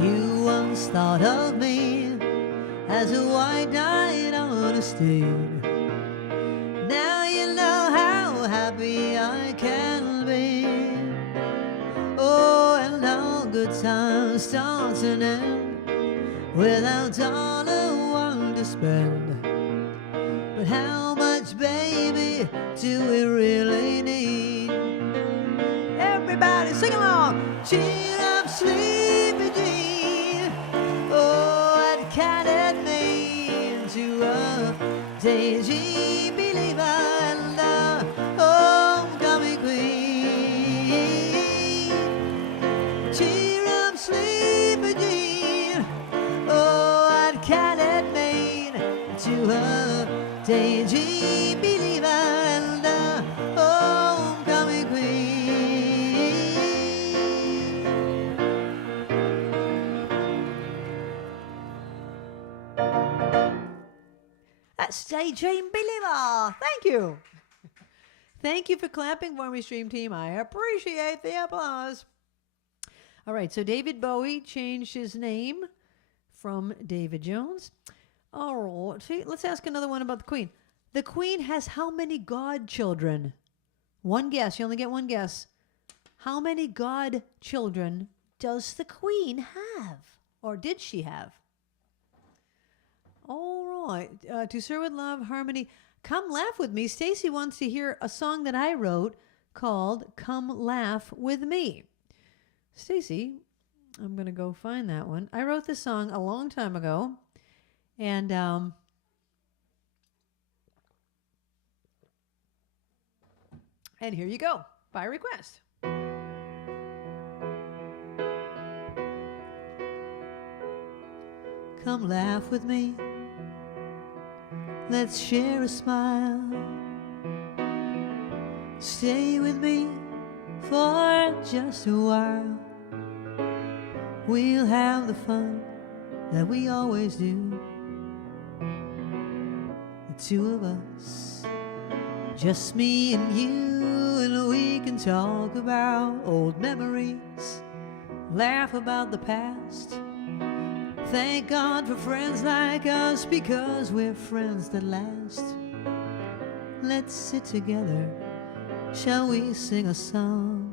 You once thought of me as a white knight on a steed. Now you know how happy I can be. Oh, and all good times start and end without $1 to spend. But how much, baby, do we really need? Everybody sing along. Cheer up, sleepy Jean. Oh, I'd carry me into a daisy believer and a homecoming queen. Cheer up, sleepy Jean. Oh, I'd carry me into a daisy believer and a homecoming queen. That's Daydream Believer. Thank you. Thank you for clapping for me, Stream Team. I appreciate the applause. All right, so David Bowie changed his name from David Jones. All right, see, let's ask another one about the Queen. The Queen has how many godchildren? One guess. You only get one guess. How many godchildren does the Queen have? Or did she have? All right. To Sir with Love, Harmony. Come Laugh With Me. Stacy wants to hear a song that I wrote called Come Laugh With Me. Stacy, I'm going to go find that one. I wrote this song a long time ago. And here you go, by request. Come laugh with me. Let's share a smile. Stay with me for just a while. We'll have the fun that we always do. The two of us, just me and you, and we can talk about old memories, laugh about the past. Thank God for friends like us, because we're friends that last. Let's sit together, shall we sing a song?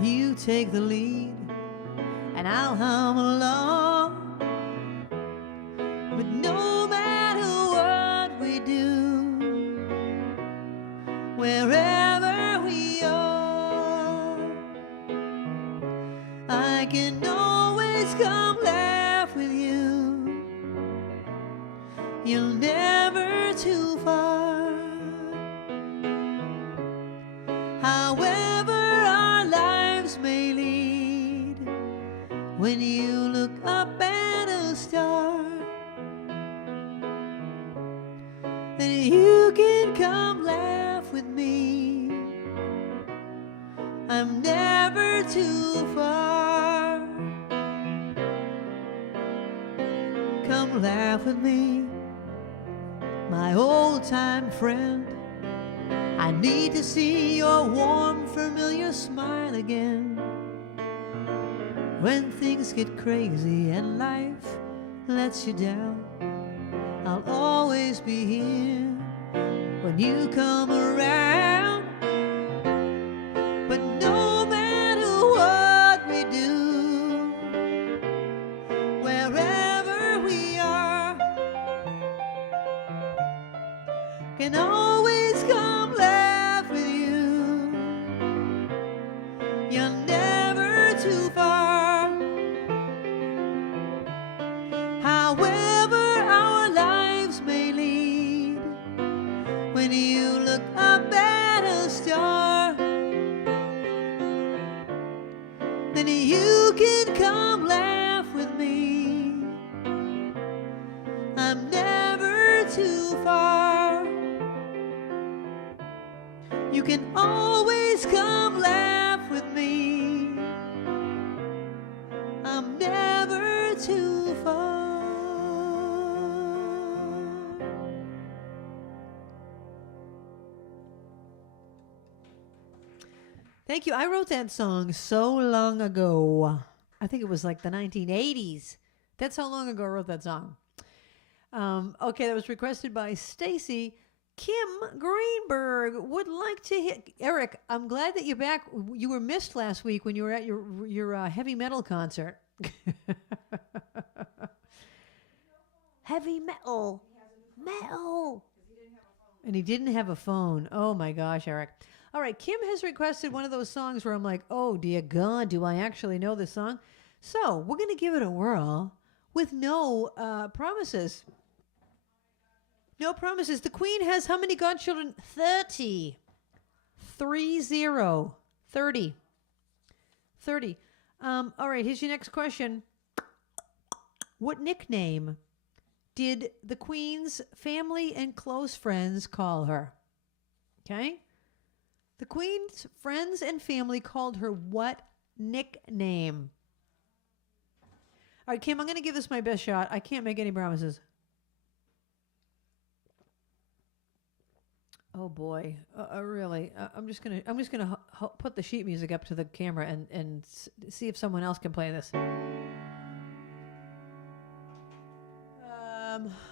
You take the lead, and I'll hum along. But no matter what we do, wherever we are, I can always come laugh with you. You're never too far. when you look up at a star, then you can come laugh with me. I'm never too far. Come laugh with me, my old-time friend. I need to see your warm, familiar smile again. When things get crazy and life lets you down, I'll always be here when you come around. But no matter what we do, wherever we are, can always come laugh with you. You're never too far. However our lives may lead, when you look up at a star, then you can come laugh with me. I'm never too far. You can always come laugh with me. I'm never too far. Thank you. I wrote that song so long ago. I think it was like the 1980s. That's how long ago I wrote that song. Okay, that was requested by Stacy. Kim Greenberg would like to hit Eric. I'm glad that you're back. You were missed last week when you were at your heavy metal concert. Heavy metal, metal, and he didn't have a phone. Oh my gosh, Eric. All right, Kim has requested one of those songs where I'm like, oh dear God, do I actually know this song? So we're gonna give it a whirl with no promises. No promises. The Queen has how many godchildren? 30. 30. 30. 30. All right, here's your next question. What nickname did the Queen's family and close friends call her? Okay? The Queen's friends and family called her what nickname? All right, Kim, I'm going to give this my best shot. I can't make any promises. Oh boy, really? I'm just gonna put the sheet music up to the camera and see if someone else can play this.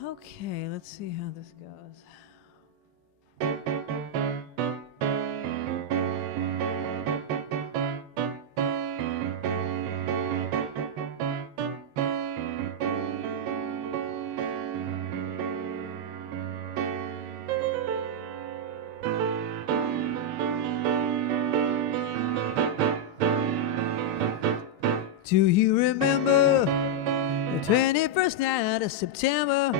Okay, let's see how this goes. Do you remember the 21st night of September?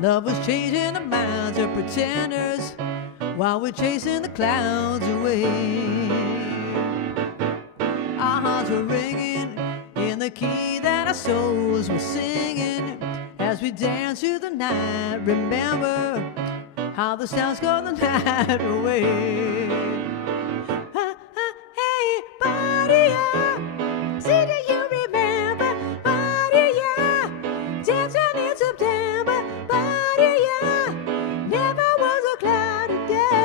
Love was changing the minds of pretenders while we're chasing the clouds away. Our hearts were ringing in the key that our souls were singing as we danced through the night. Remember how the stars called the night away. Hey, buddy, see, do you remember, buddy, dancing in September, buddy, never was a cloudy day.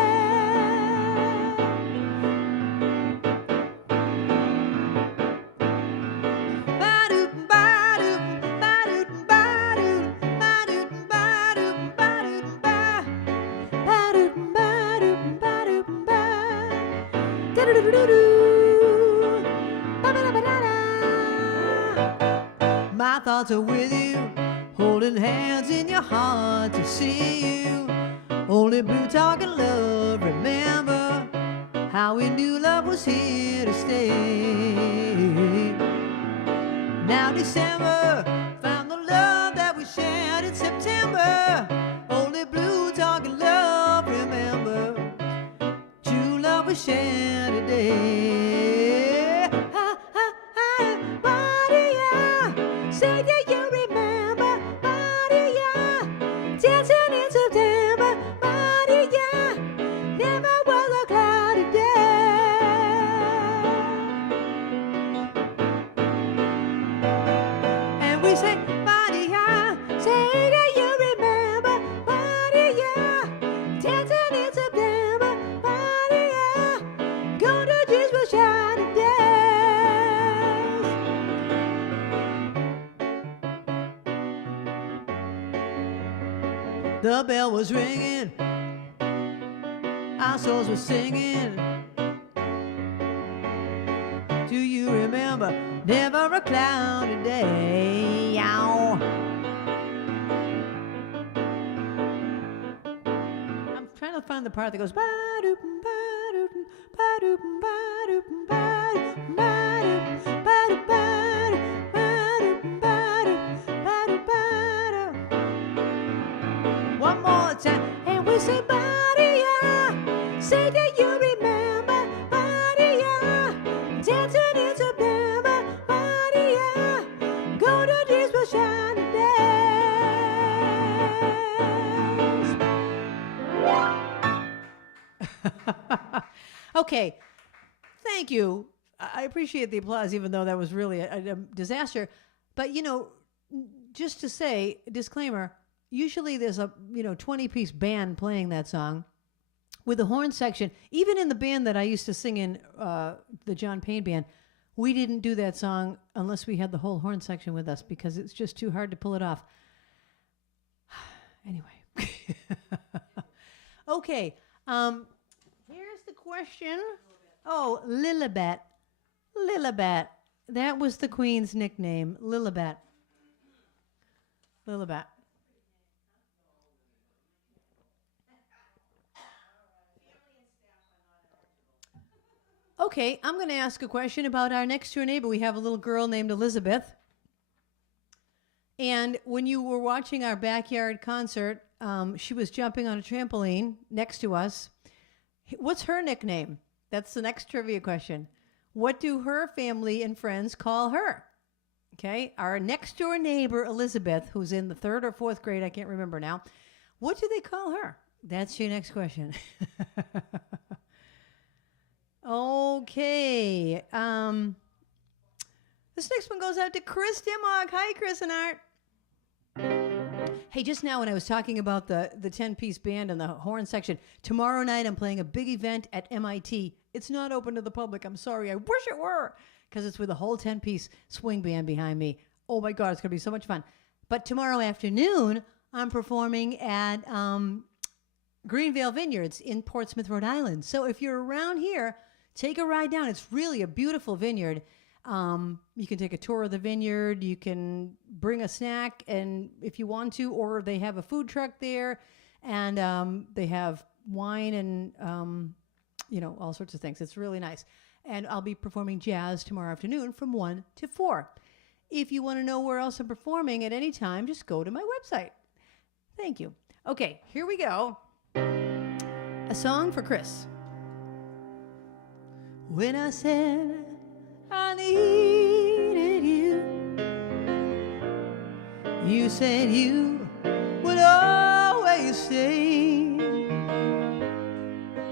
Ba-doop, ba-doop, ba-doop, ba-doop, ba-doop, ba-doop, ba-doop, ba-doop, ba-doop, ba-doop, ba. Da-da-da-da-da. My thoughts are with you, holding hands in your heart to see you. Only blue talking love, remember how we knew love was here to stay. Now December found the love that we shared in September. Only blue talking love, remember true love we shared today. Body, we say, Maria, say that you remember, Maria, dancing in September, Maria, go to Jesus for shiny days. The bell was ringing, our souls were singing. Do you remember? Never a cloudy day. Ow. I'm trying to find the part that goes ba-doop, ba-doop, ba-doop, ba-doop, ba-doop, ba-doop, ba-doop, ba-doop, ba-doop, ba-doop, ba-doop. One more time, and we say, Maria, say that you remember, Maria, dancing in September, Maria, go to these for shiny days. Okay, thank you. I appreciate the applause, even though that was really a disaster. But, you know, just to say, disclaimer, usually there's a 20-piece band playing that song with the horn section. Even in the band that I used to sing in, the John Payne band, we didn't do that song unless we had the whole horn section with us because it's just too hard to pull it off. Anyway. Okay. Here's the question. Oh, Lilibet. Lilibet. That was the Queen's nickname, Lilibet. Lilibet. Okay, I'm going to ask a question about our next door neighbor. We have a little girl named Elizabeth. And when you were watching our backyard concert, she was jumping on a trampoline next to us. What's her nickname? That's the next trivia question. What do her family and friends call her? Okay, our next door neighbor, Elizabeth, who's in the 3rd or 4th grade, I can't remember now. What do they call her? That's your next question. Okay. This next one goes out to Chris Dimmock. Hi, Chris and Art. Hey, just now when I was talking about the 10-piece band and the horn section, tomorrow night I'm playing a big event at MIT. It's not open to the public. I'm sorry. I wish it were, because it's with a whole 10-piece swing band behind me. Oh, my God, it's going to be so much fun. But tomorrow afternoon, I'm performing at Greenvale Vineyards in Portsmouth, Rhode Island. So if you're around here, take a ride down. It's really a beautiful vineyard. You can take a tour of the vineyard. You can bring a snack, and if you want to, or they have a food truck there, and they have wine and all sorts of things. It's really nice. And I'll be performing jazz tomorrow afternoon from 1 to 4. If you want to know where else I'm performing at any time, just go to my website. Thank you. Okay, here we go. A song for Chris. When I said I needed you, you said you would always stay.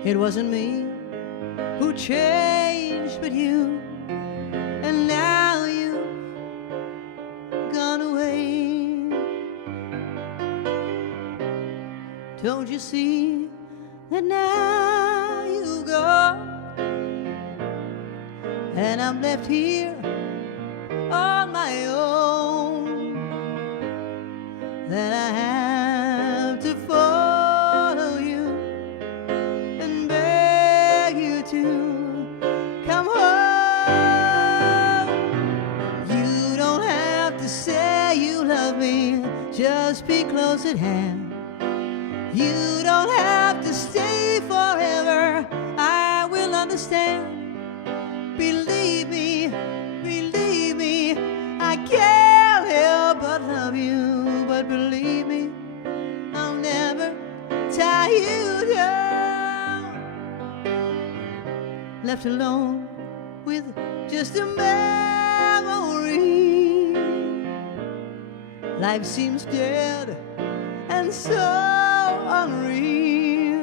It wasn't me who changed, but you, and now you've gone away. Don't you see that now you go, and I'm left here on my own, that I have to follow you and beg you to come home. You don't have to say you love me, just be close at hand. You don't have to stay forever, I will understand. Believe me, I can't help but love you. But believe me, I'll never tie you down. Left alone with just a memory. Life seems dead and so unreal.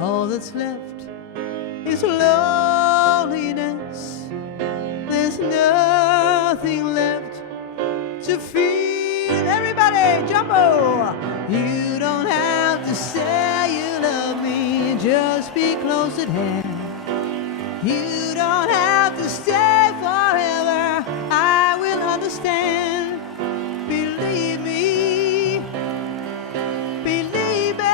All that's left is loneliness. There's nothing left Everybody, jumbo! You don't have to say you love me, just be close at hand. You don't have to stay forever, I will understand. Believe me, believe me.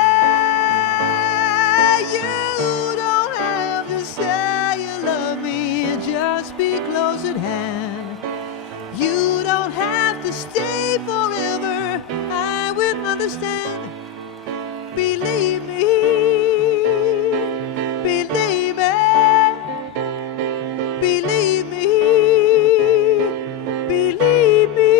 You don't have to say you love me, just be close at hand. You don't have to stay forever, I will understand. Believe me, believe me, believe me, believe me.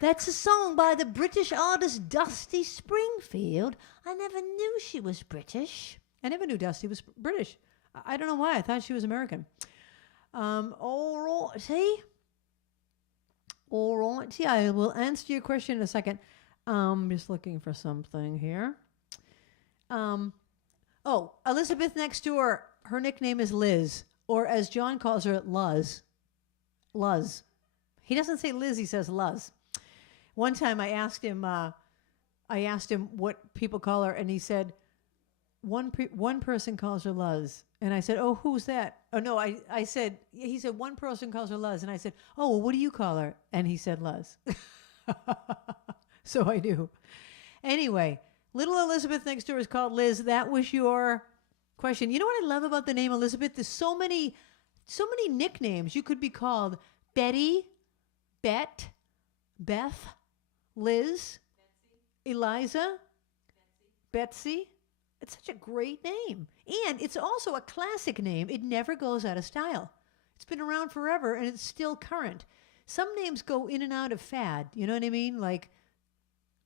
That's a song by the British artist Dusty Springfield. I never knew she was British. I never knew Dusty was British. I don't know why. I thought she was American. All right, see? All right, see, I will answer your question in a second. Just looking for something here. Oh, Elizabeth next door, her nickname is Liz, or as John calls her, Luz. Luz. He doesn't say Liz, he says Luz. One time I asked him what people call her, and he said, one person calls her Luz. And I said, oh, who's that? Oh, no, I said, he said, one person calls her Luz. And I said, oh, well, what do you call her? And he said Luz. So I do. Anyway, little Elizabeth next door is called Liz. That was your question. You know what I love about the name Elizabeth? There's so many nicknames. You could be called Betty, Bet, Beth, Liz, Betsy. Eliza, Betsy. It's such a great name. And it's also a classic name. It never goes out of style. It's been around forever and it's still current. Some names go in and out of fad. You know what I mean? Like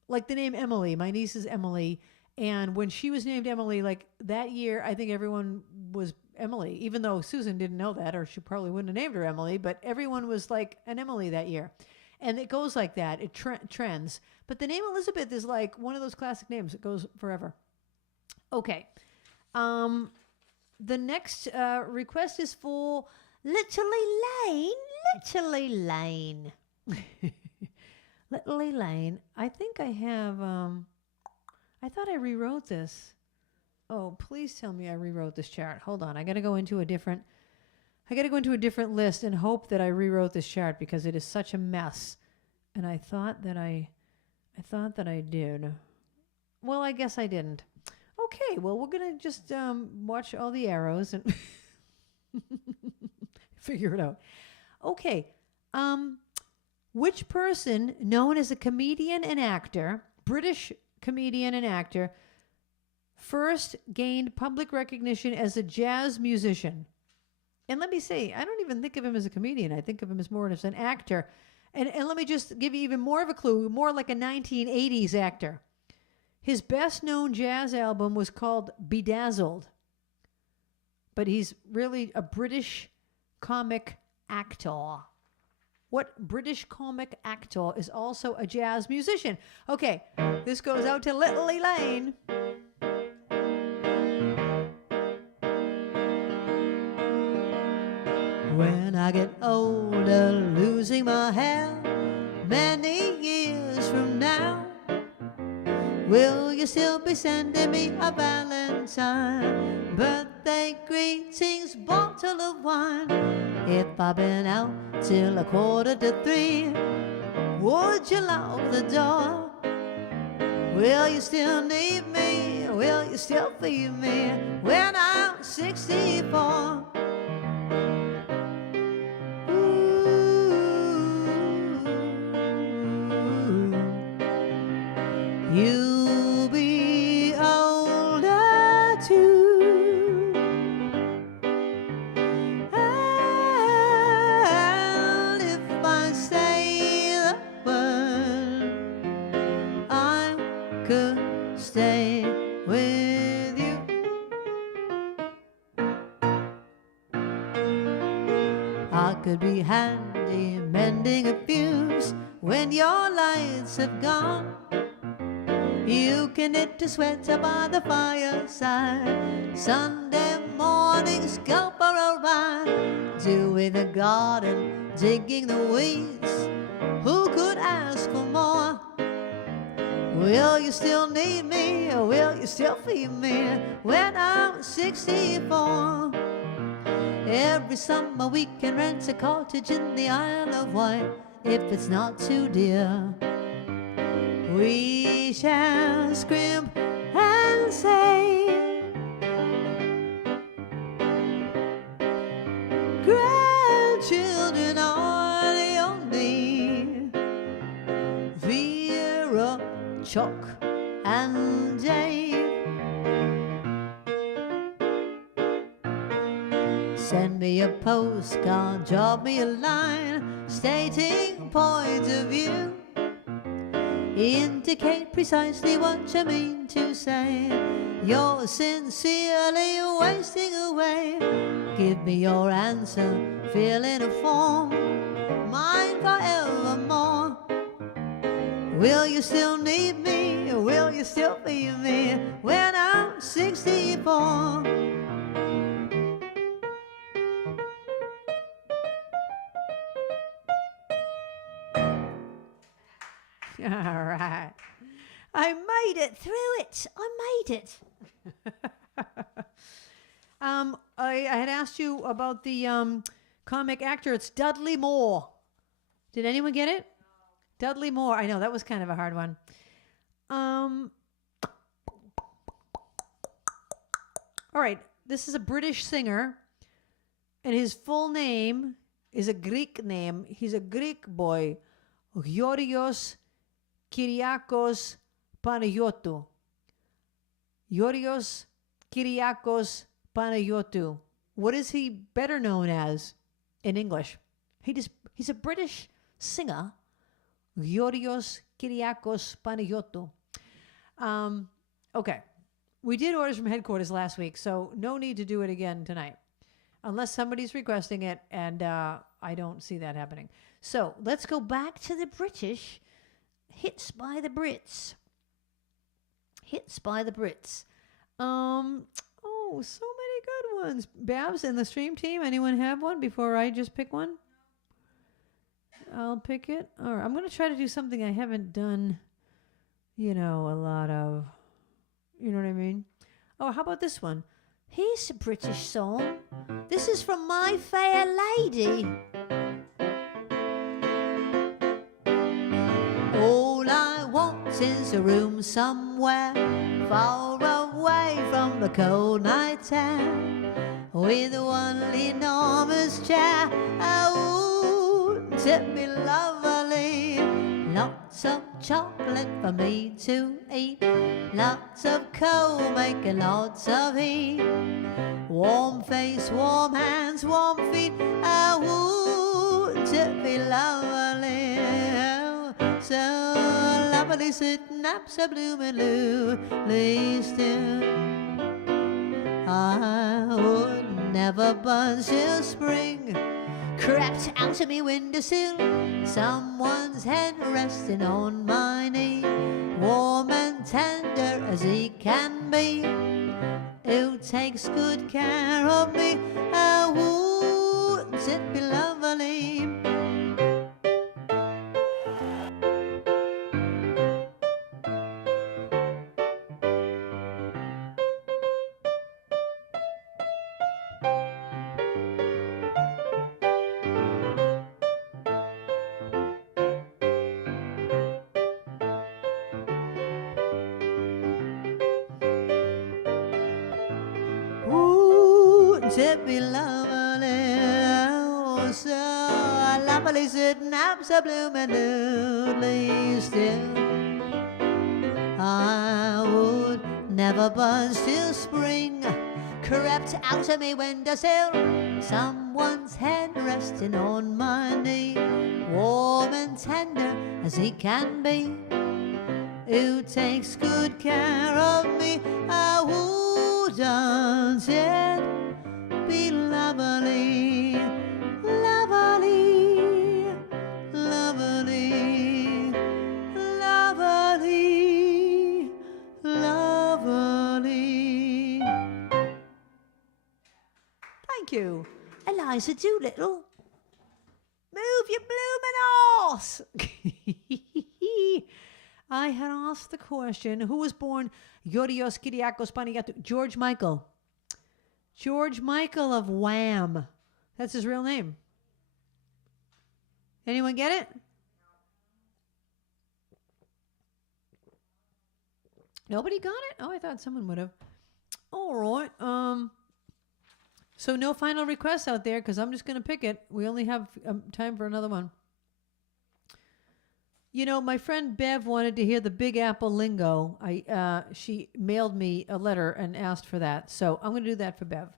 the name Emily. My niece is Emily. And when she was named Emily, like that year, I think everyone was Emily, even though Susan didn't know that, or she probably wouldn't have named her Emily, but everyone was like an Emily that year. And it goes like that. It trends. But the name Elizabeth is like one of those classic names. It goes forever. Okay. The next request is for Little Elaine. Little Elaine. I think I have, I thought I rewrote this. Oh, please tell me I rewrote this chart. Hold on. I got to go into a different list and hope that I rewrote this chart because it is such a mess. And I thought that I did. Well, I guess I didn't. Okay, well, we're going to just watch all the arrows and figure it out. Okay. Which person known as a comedian and actor, British comedian and actor, first gained public recognition as a jazz musician? And let me say, I don't even think of him as a comedian. I think of him as more as an actor. And let me just give you even more of a clue, more like a 1980s actor. His best-known jazz album was called Bedazzled. But he's really a British comic actor. What British comic actor is also a jazz musician? Okay, this goes out to Little Elaine. When I get older, losing my hair, many years from now, will you still be sending me a Valentine? Birthday greetings, bottle of wine. If I've been out till 2:45, would you lock the door? Will you still need me? Will you still feed me when I'm 64? You'll be older too, and if I say the word, I could stay with you. I could be handy mending a fuse when your lights have gone. You can knit a sweater by the fireside. Sunday mornings go for a ride. Do with a garden, digging the weeds. Who could ask for more? Will you still need me, or will you still feed me when I'm 64? Every summer we can rent a cottage in the Isle of Wight, if it's not too dear. We shall scrimp and say, grandchildren are the only Vera, Chuck and Dave. Send me a postcard, drop me a line, stating point of view. Indicate precisely what you mean to say. You're sincerely wasting away. Give me your answer, fill in a form, mine forevermore. Will you still need me, or will you still be me when I'm 64? All right. I made it through it. I made it. I had asked you about the comic actor. It's Dudley Moore. Did anyone get it? No. Dudley Moore. I know, that was kind of a hard one. All right. This is a British singer, and his full name is a Greek name. He's a Greek boy. Youre Kyriakos Panayotou. Youre Kyriakos Panayotou. What is he better known as in English? He's a British singer. Youre Kyriakos Panayotou. Okay. We did Orders from Headquarters last week, so no need to do it again tonight. Unless somebody's requesting it, and I don't see that happening. So let's go back to the British. Hits by the Brits. Hits by the Brits. Oh, so many good ones. Babs and the stream team, anyone have one before I just pick one? I'll pick it. All right, I'm going to try to do something I haven't done, a lot of. You know what I mean? Oh, how about this one? Here's a British song. This is from My Fair Lady. All I want is a room somewhere far away from the cold night air, with one enormous chair. Oh, it'd be lovely. Lots of chocolate for me to eat, lots of coal making lots of heat, warm face, warm hands, warm feet. Oh, it'd be lovely. So lovely, sitting up so bloomin' loosely still. I would never budge till spring crept out of me windowsill, someone's head resting on my knee, warm and tender as he can be, who takes good care of me. Oh, wouldn't it be lovely? It'd be lovely, oh, so lovely, sitting up so bloomin' still. I would never budge till spring crept out of me windowsill, someone's head resting on my knee, warm and tender as he can be, who takes good care of me. I wouldn't it be lovely, lovely, lovely, lovely, lovely. Thank you. Eliza Doolittle. your bloomin' arse. I had asked the question, who was born Yorios Kyriakos Paniatou? George Michael. George Michael of Wham. That's his real name. Anyone get it? Nobody got it? Oh, I thought someone would have. All right. So no final requests out there because I'm just going to pick it. We only have time for another one. You know, my friend Bev wanted to hear the Big Apple lingo. She mailed me a letter and asked for that. So I'm going to do that for Bev.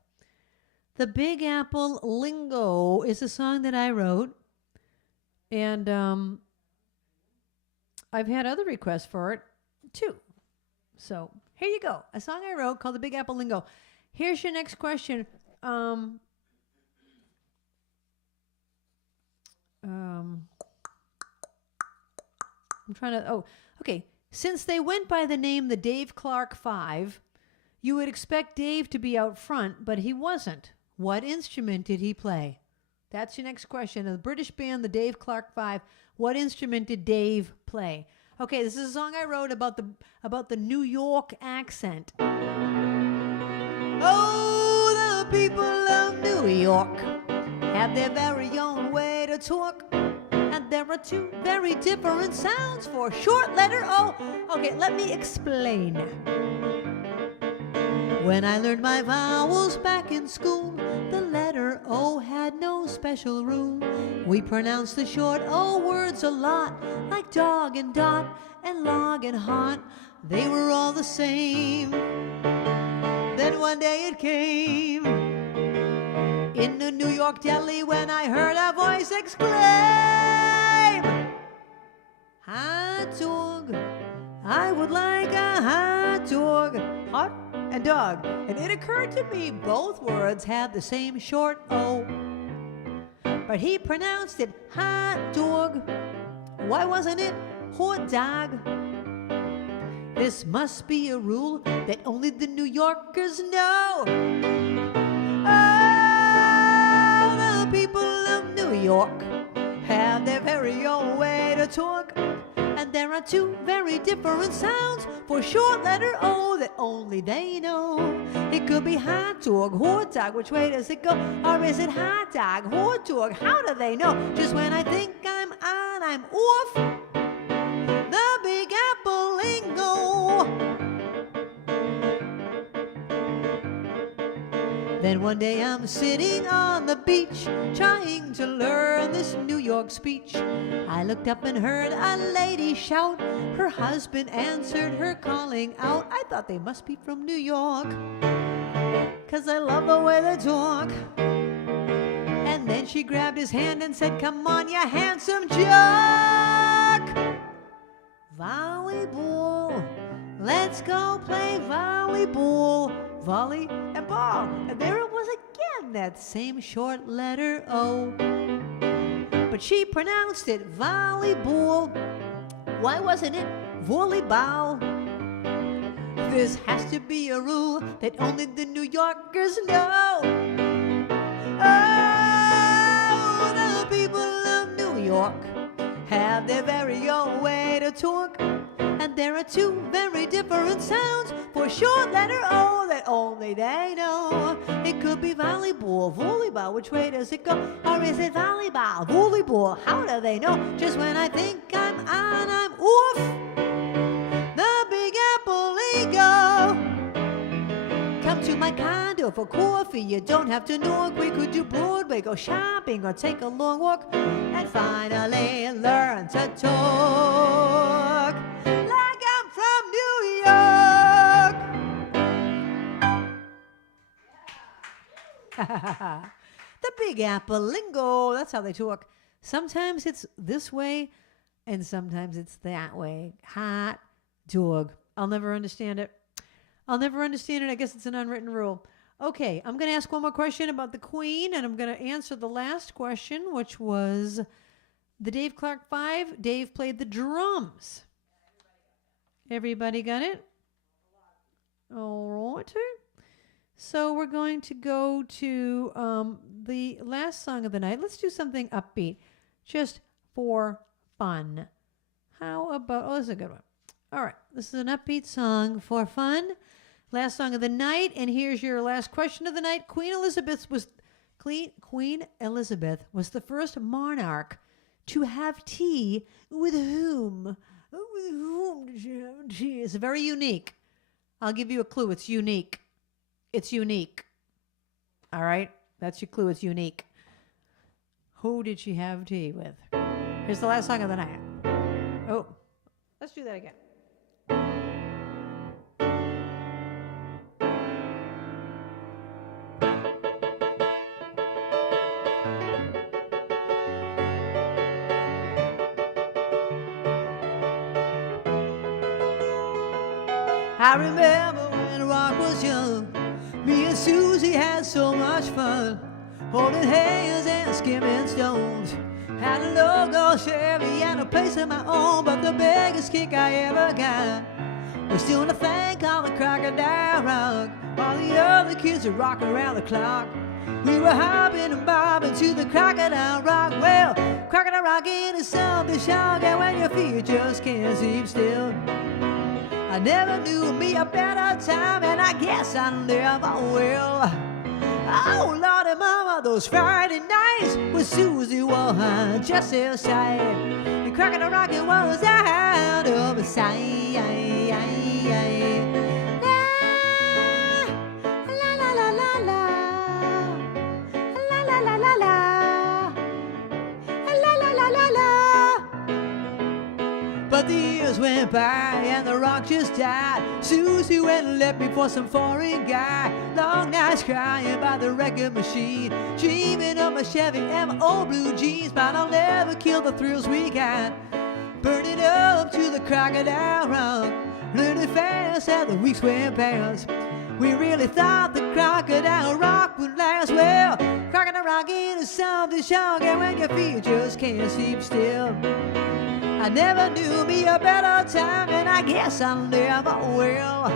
The Big Apple lingo is a song that I wrote. And I've had other requests for it, too. So here you go. A song I wrote called the Big Apple lingo. Here's your next question. I'm trying to, okay. Since they went by the name the Dave Clark Five, you would expect Dave to be out front, but he wasn't. What instrument did he play? That's your next question. The British band, the Dave Clark Five, what instrument did Dave play? Okay, this is a song I wrote about the New York accent. Oh, the people of New York have their very own way to talk. And there are two very different sounds for short letter O. Okay, let me explain. When I learned my vowels back in school, the letter O had no special rule. We pronounced the short O words a lot, like dog and dot and log and hot. They were all the same. Then one day it came in the New York deli when I heard a voice exclaim, hot dog, I would like a hot dog, hot and dog. And it occurred to me both words had the same short O, but he pronounced it hot dog. Why wasn't it hot dog? This must be a rule that only the New Yorkers know. Oh, the people of New York have their very own way to talk. And there are two very different sounds for short letter O that only they know. It could be hot dog, hot dog, which way does it go? Or is it hot dog, hot dog? How do they know? Just when I think I'm on, I'm off. The Big Apple lingo. Then one day I'm sitting on the beach trying to learn this New York speech. I looked up and heard a lady shout. Her husband answered her calling out. I thought they must be from New York, 'cause I love the way they talk. And then she grabbed his hand and said, come on, you handsome jock. Volleyball, let's go play volleyball. Volley and ball. And there it was again, that same short letter O. But she pronounced it volleyball. Why wasn't it volleyball? This has to be a rule that only the New Yorkers know. Oh, the people of New York have their very own way to talk. And there are two very different sounds for short letter O that only they know. It could be volleyball, volleyball, which way does it go? Or is it volleyball, volleyball? How do they know? Just when I think I'm on, I'm off. The Big Apple lingo. Come to my condo for coffee. You don't have to knock. We could do Broadway, go shopping, or take a long walk. And finally learn to talk like I'm from New York. The Big Apple lingo. That's how they talk. Sometimes it's this way, and sometimes it's that way. Hot dog. I'll never understand it. I guess it's an unwritten rule. Okay, I'm going to ask one more question about the Queen, and I'm going to answer the last question, which was the Dave Clark Five. Dave played the drums. Everybody got it? All right. So we're going to go to the last song of the night. Let's do something upbeat. just for fun. How about, oh, this is a good one. All right, this is an upbeat song for fun. Last song of the night, and here's your last question of the night. Queen Elizabeth was the first monarch to have tea with whom? With whom did she have tea? It's very unique. I'll give you a clue. It's unique. It's unique. All right? That's your clue. It's unique. Who did she have tea with? Here's the last song of the night. Oh, let's do that again. I remember when Rock was young, me and Susie had so much fun, holding hands and skimming stones. Had a logo Chevy and a place of my own, but the biggest kick I ever got was doing a thing called the Crocodile Rock, while the other kids were rocking around the clock. We were hopping and bobbing to the Crocodile Rock. Well, Crocodile Rocking is something shocking, and when your feet just can't seem still. I never knew me a better time, and I guess I never will. Oh, Lordy Mama, those Friday nights with Susie was just outside, and Crocodile Rocking was out of sight. La la la la la, la la la la la, la la la la la. But the years went by and the rock just died. Susie went and left me for some foreign guy. Long nights crying by the record machine, dreaming of my Chevy and my old blue jeans. But I'll never kill the thrills we got, burning up to the Crocodile Rock. Learning fast as the weeks went past. We really thought the Crocodile Rock would last. Well, Crocodile Rocking is something shocking when your feet just can't seem still. I never knew me a better time, and I guess I never will.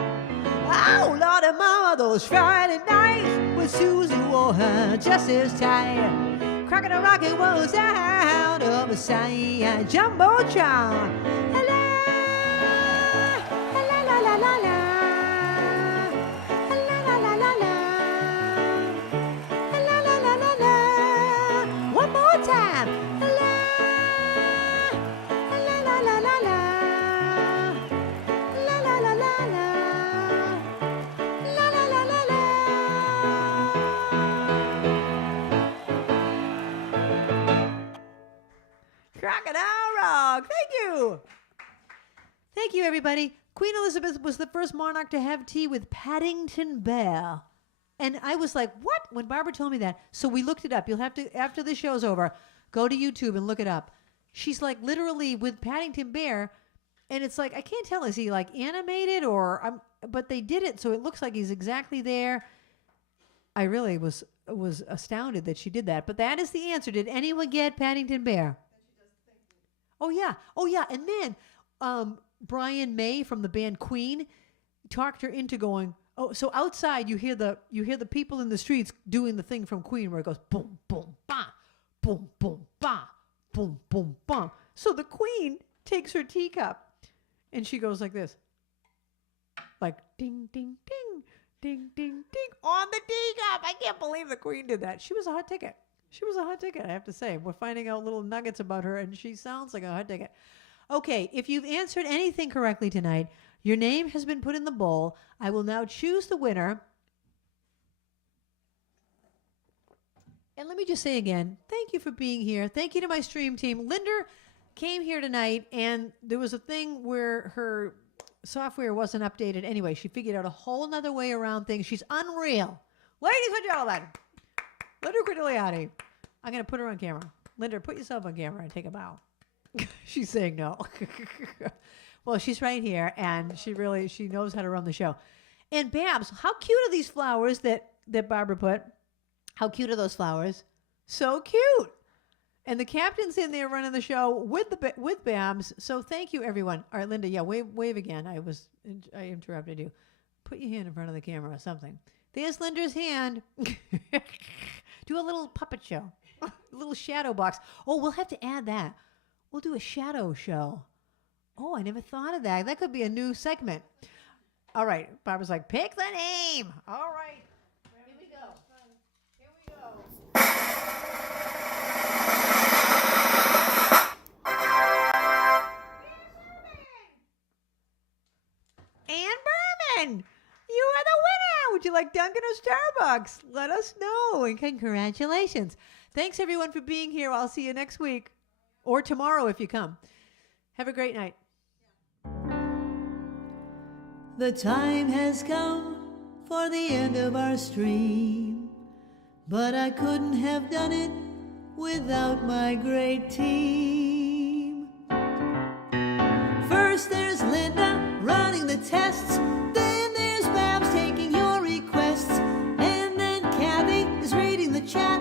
Oh, Lordy Mama, those Friday nights with Susie wore her just as tight. Crocodile Rocking was out of sight. Jumbotron. La la la la la la. La la la la la. La la la la la. One more time. Crocodile Rock. Thank you. Thank you, everybody. Queen Elizabeth was the first monarch to have tea with Paddington Bear. And I was like, what? When Barbara told me that. So we looked it up. You'll have to, after the show's over, go to YouTube and look it up. She's like literally with Paddington Bear. And it's like, I can't tell, is he like animated or, but they did it so it looks like he's exactly there. I really was astounded that she did that. But that is the answer. Did anyone get Paddington Bear? Oh, yeah. Oh, yeah. And then Brian May from the band Queen talked her into going, oh, so outside you hear the people in the streets doing the thing from Queen where it goes boom, boom, ba, boom, boom, ba, boom, boom, bum. So the Queen takes her teacup and she goes like this. Like ding, ding, ding, ding, ding, ding on the teacup. I can't believe the Queen did that. She was a hot ticket. She was a hot ticket, I have to say. We're finding out little nuggets about her, and she sounds like a hot ticket. Okay, if you've answered anything correctly tonight, your name has been put in the bowl. I will now choose the winner. And let me just say again, thank you for being here. Thank you to my stream team. Linda came here tonight, and there was a thing where her software wasn't updated. Anyway, she figured out a whole nother way around things. She's unreal. Ladies and gentlemen, Linda Quintiliani. I'm going to put her on camera. Linda, put yourself on camera and take a bow. She's saying no. Well, she's right here, and she knows how to run the show. And Babs, how cute are these flowers that Barbara put? How cute are those flowers? So cute. And the captain's in there running the show with Babs. So thank you, everyone. All right, Linda, yeah, wave again. I interrupted you. Put your hand in front of the camera or something. There's Linda's hand. Do a little puppet show. Little shadow box. Oh, we'll have to add that. We'll do a shadow show. Oh, I never thought of that. That could be a new segment. All right. Barbara's like, pick the name. All right. Here we go. Here we go. Ann Berman, you are the winner. Would you like Dunkin' or Starbucks? Let us know, and congratulations. Thanks, everyone, for being here. I'll see you next week or tomorrow if you come. Have a great night. The time has come for the end of our stream, but I couldn't have done it without my great team. First there's Linda running the tests, then there's Babs taking your requests, and then Kathy is reading the chat.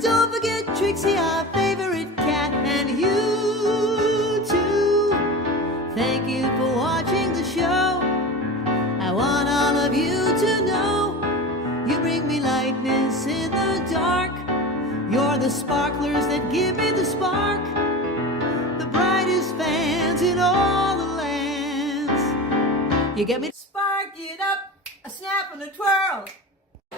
Don't forget Trixie, our favorite cat, and you too. Thank you for watching the show. I want all of you to know you bring me lightness in the dark. You're the sparklers that give me the spark, the brightest fans in all the lands. You get me? Spark it up, a snap and a twirl.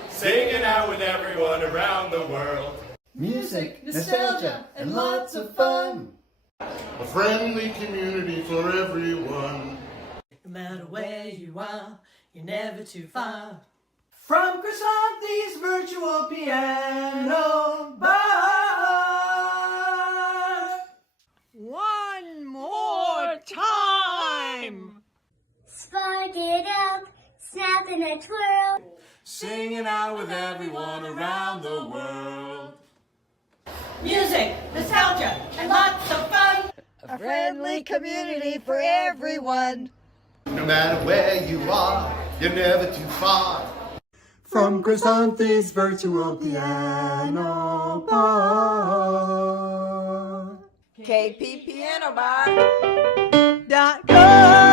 Singing out with everyone around the world. Music, nostalgia, and lots of fun. A friendly community for everyone. No matter where you are, you're never too far. From Krisanthi's virtual piano bar. One more time. Spark it up, snap and a twirl. Singing out with everyone around the world. Music, nostalgia, and lots of fun. A friendly community for everyone. No matter where you are, you're never too far. From Krisanthi's virtual piano bar. KP Piano Bar. .com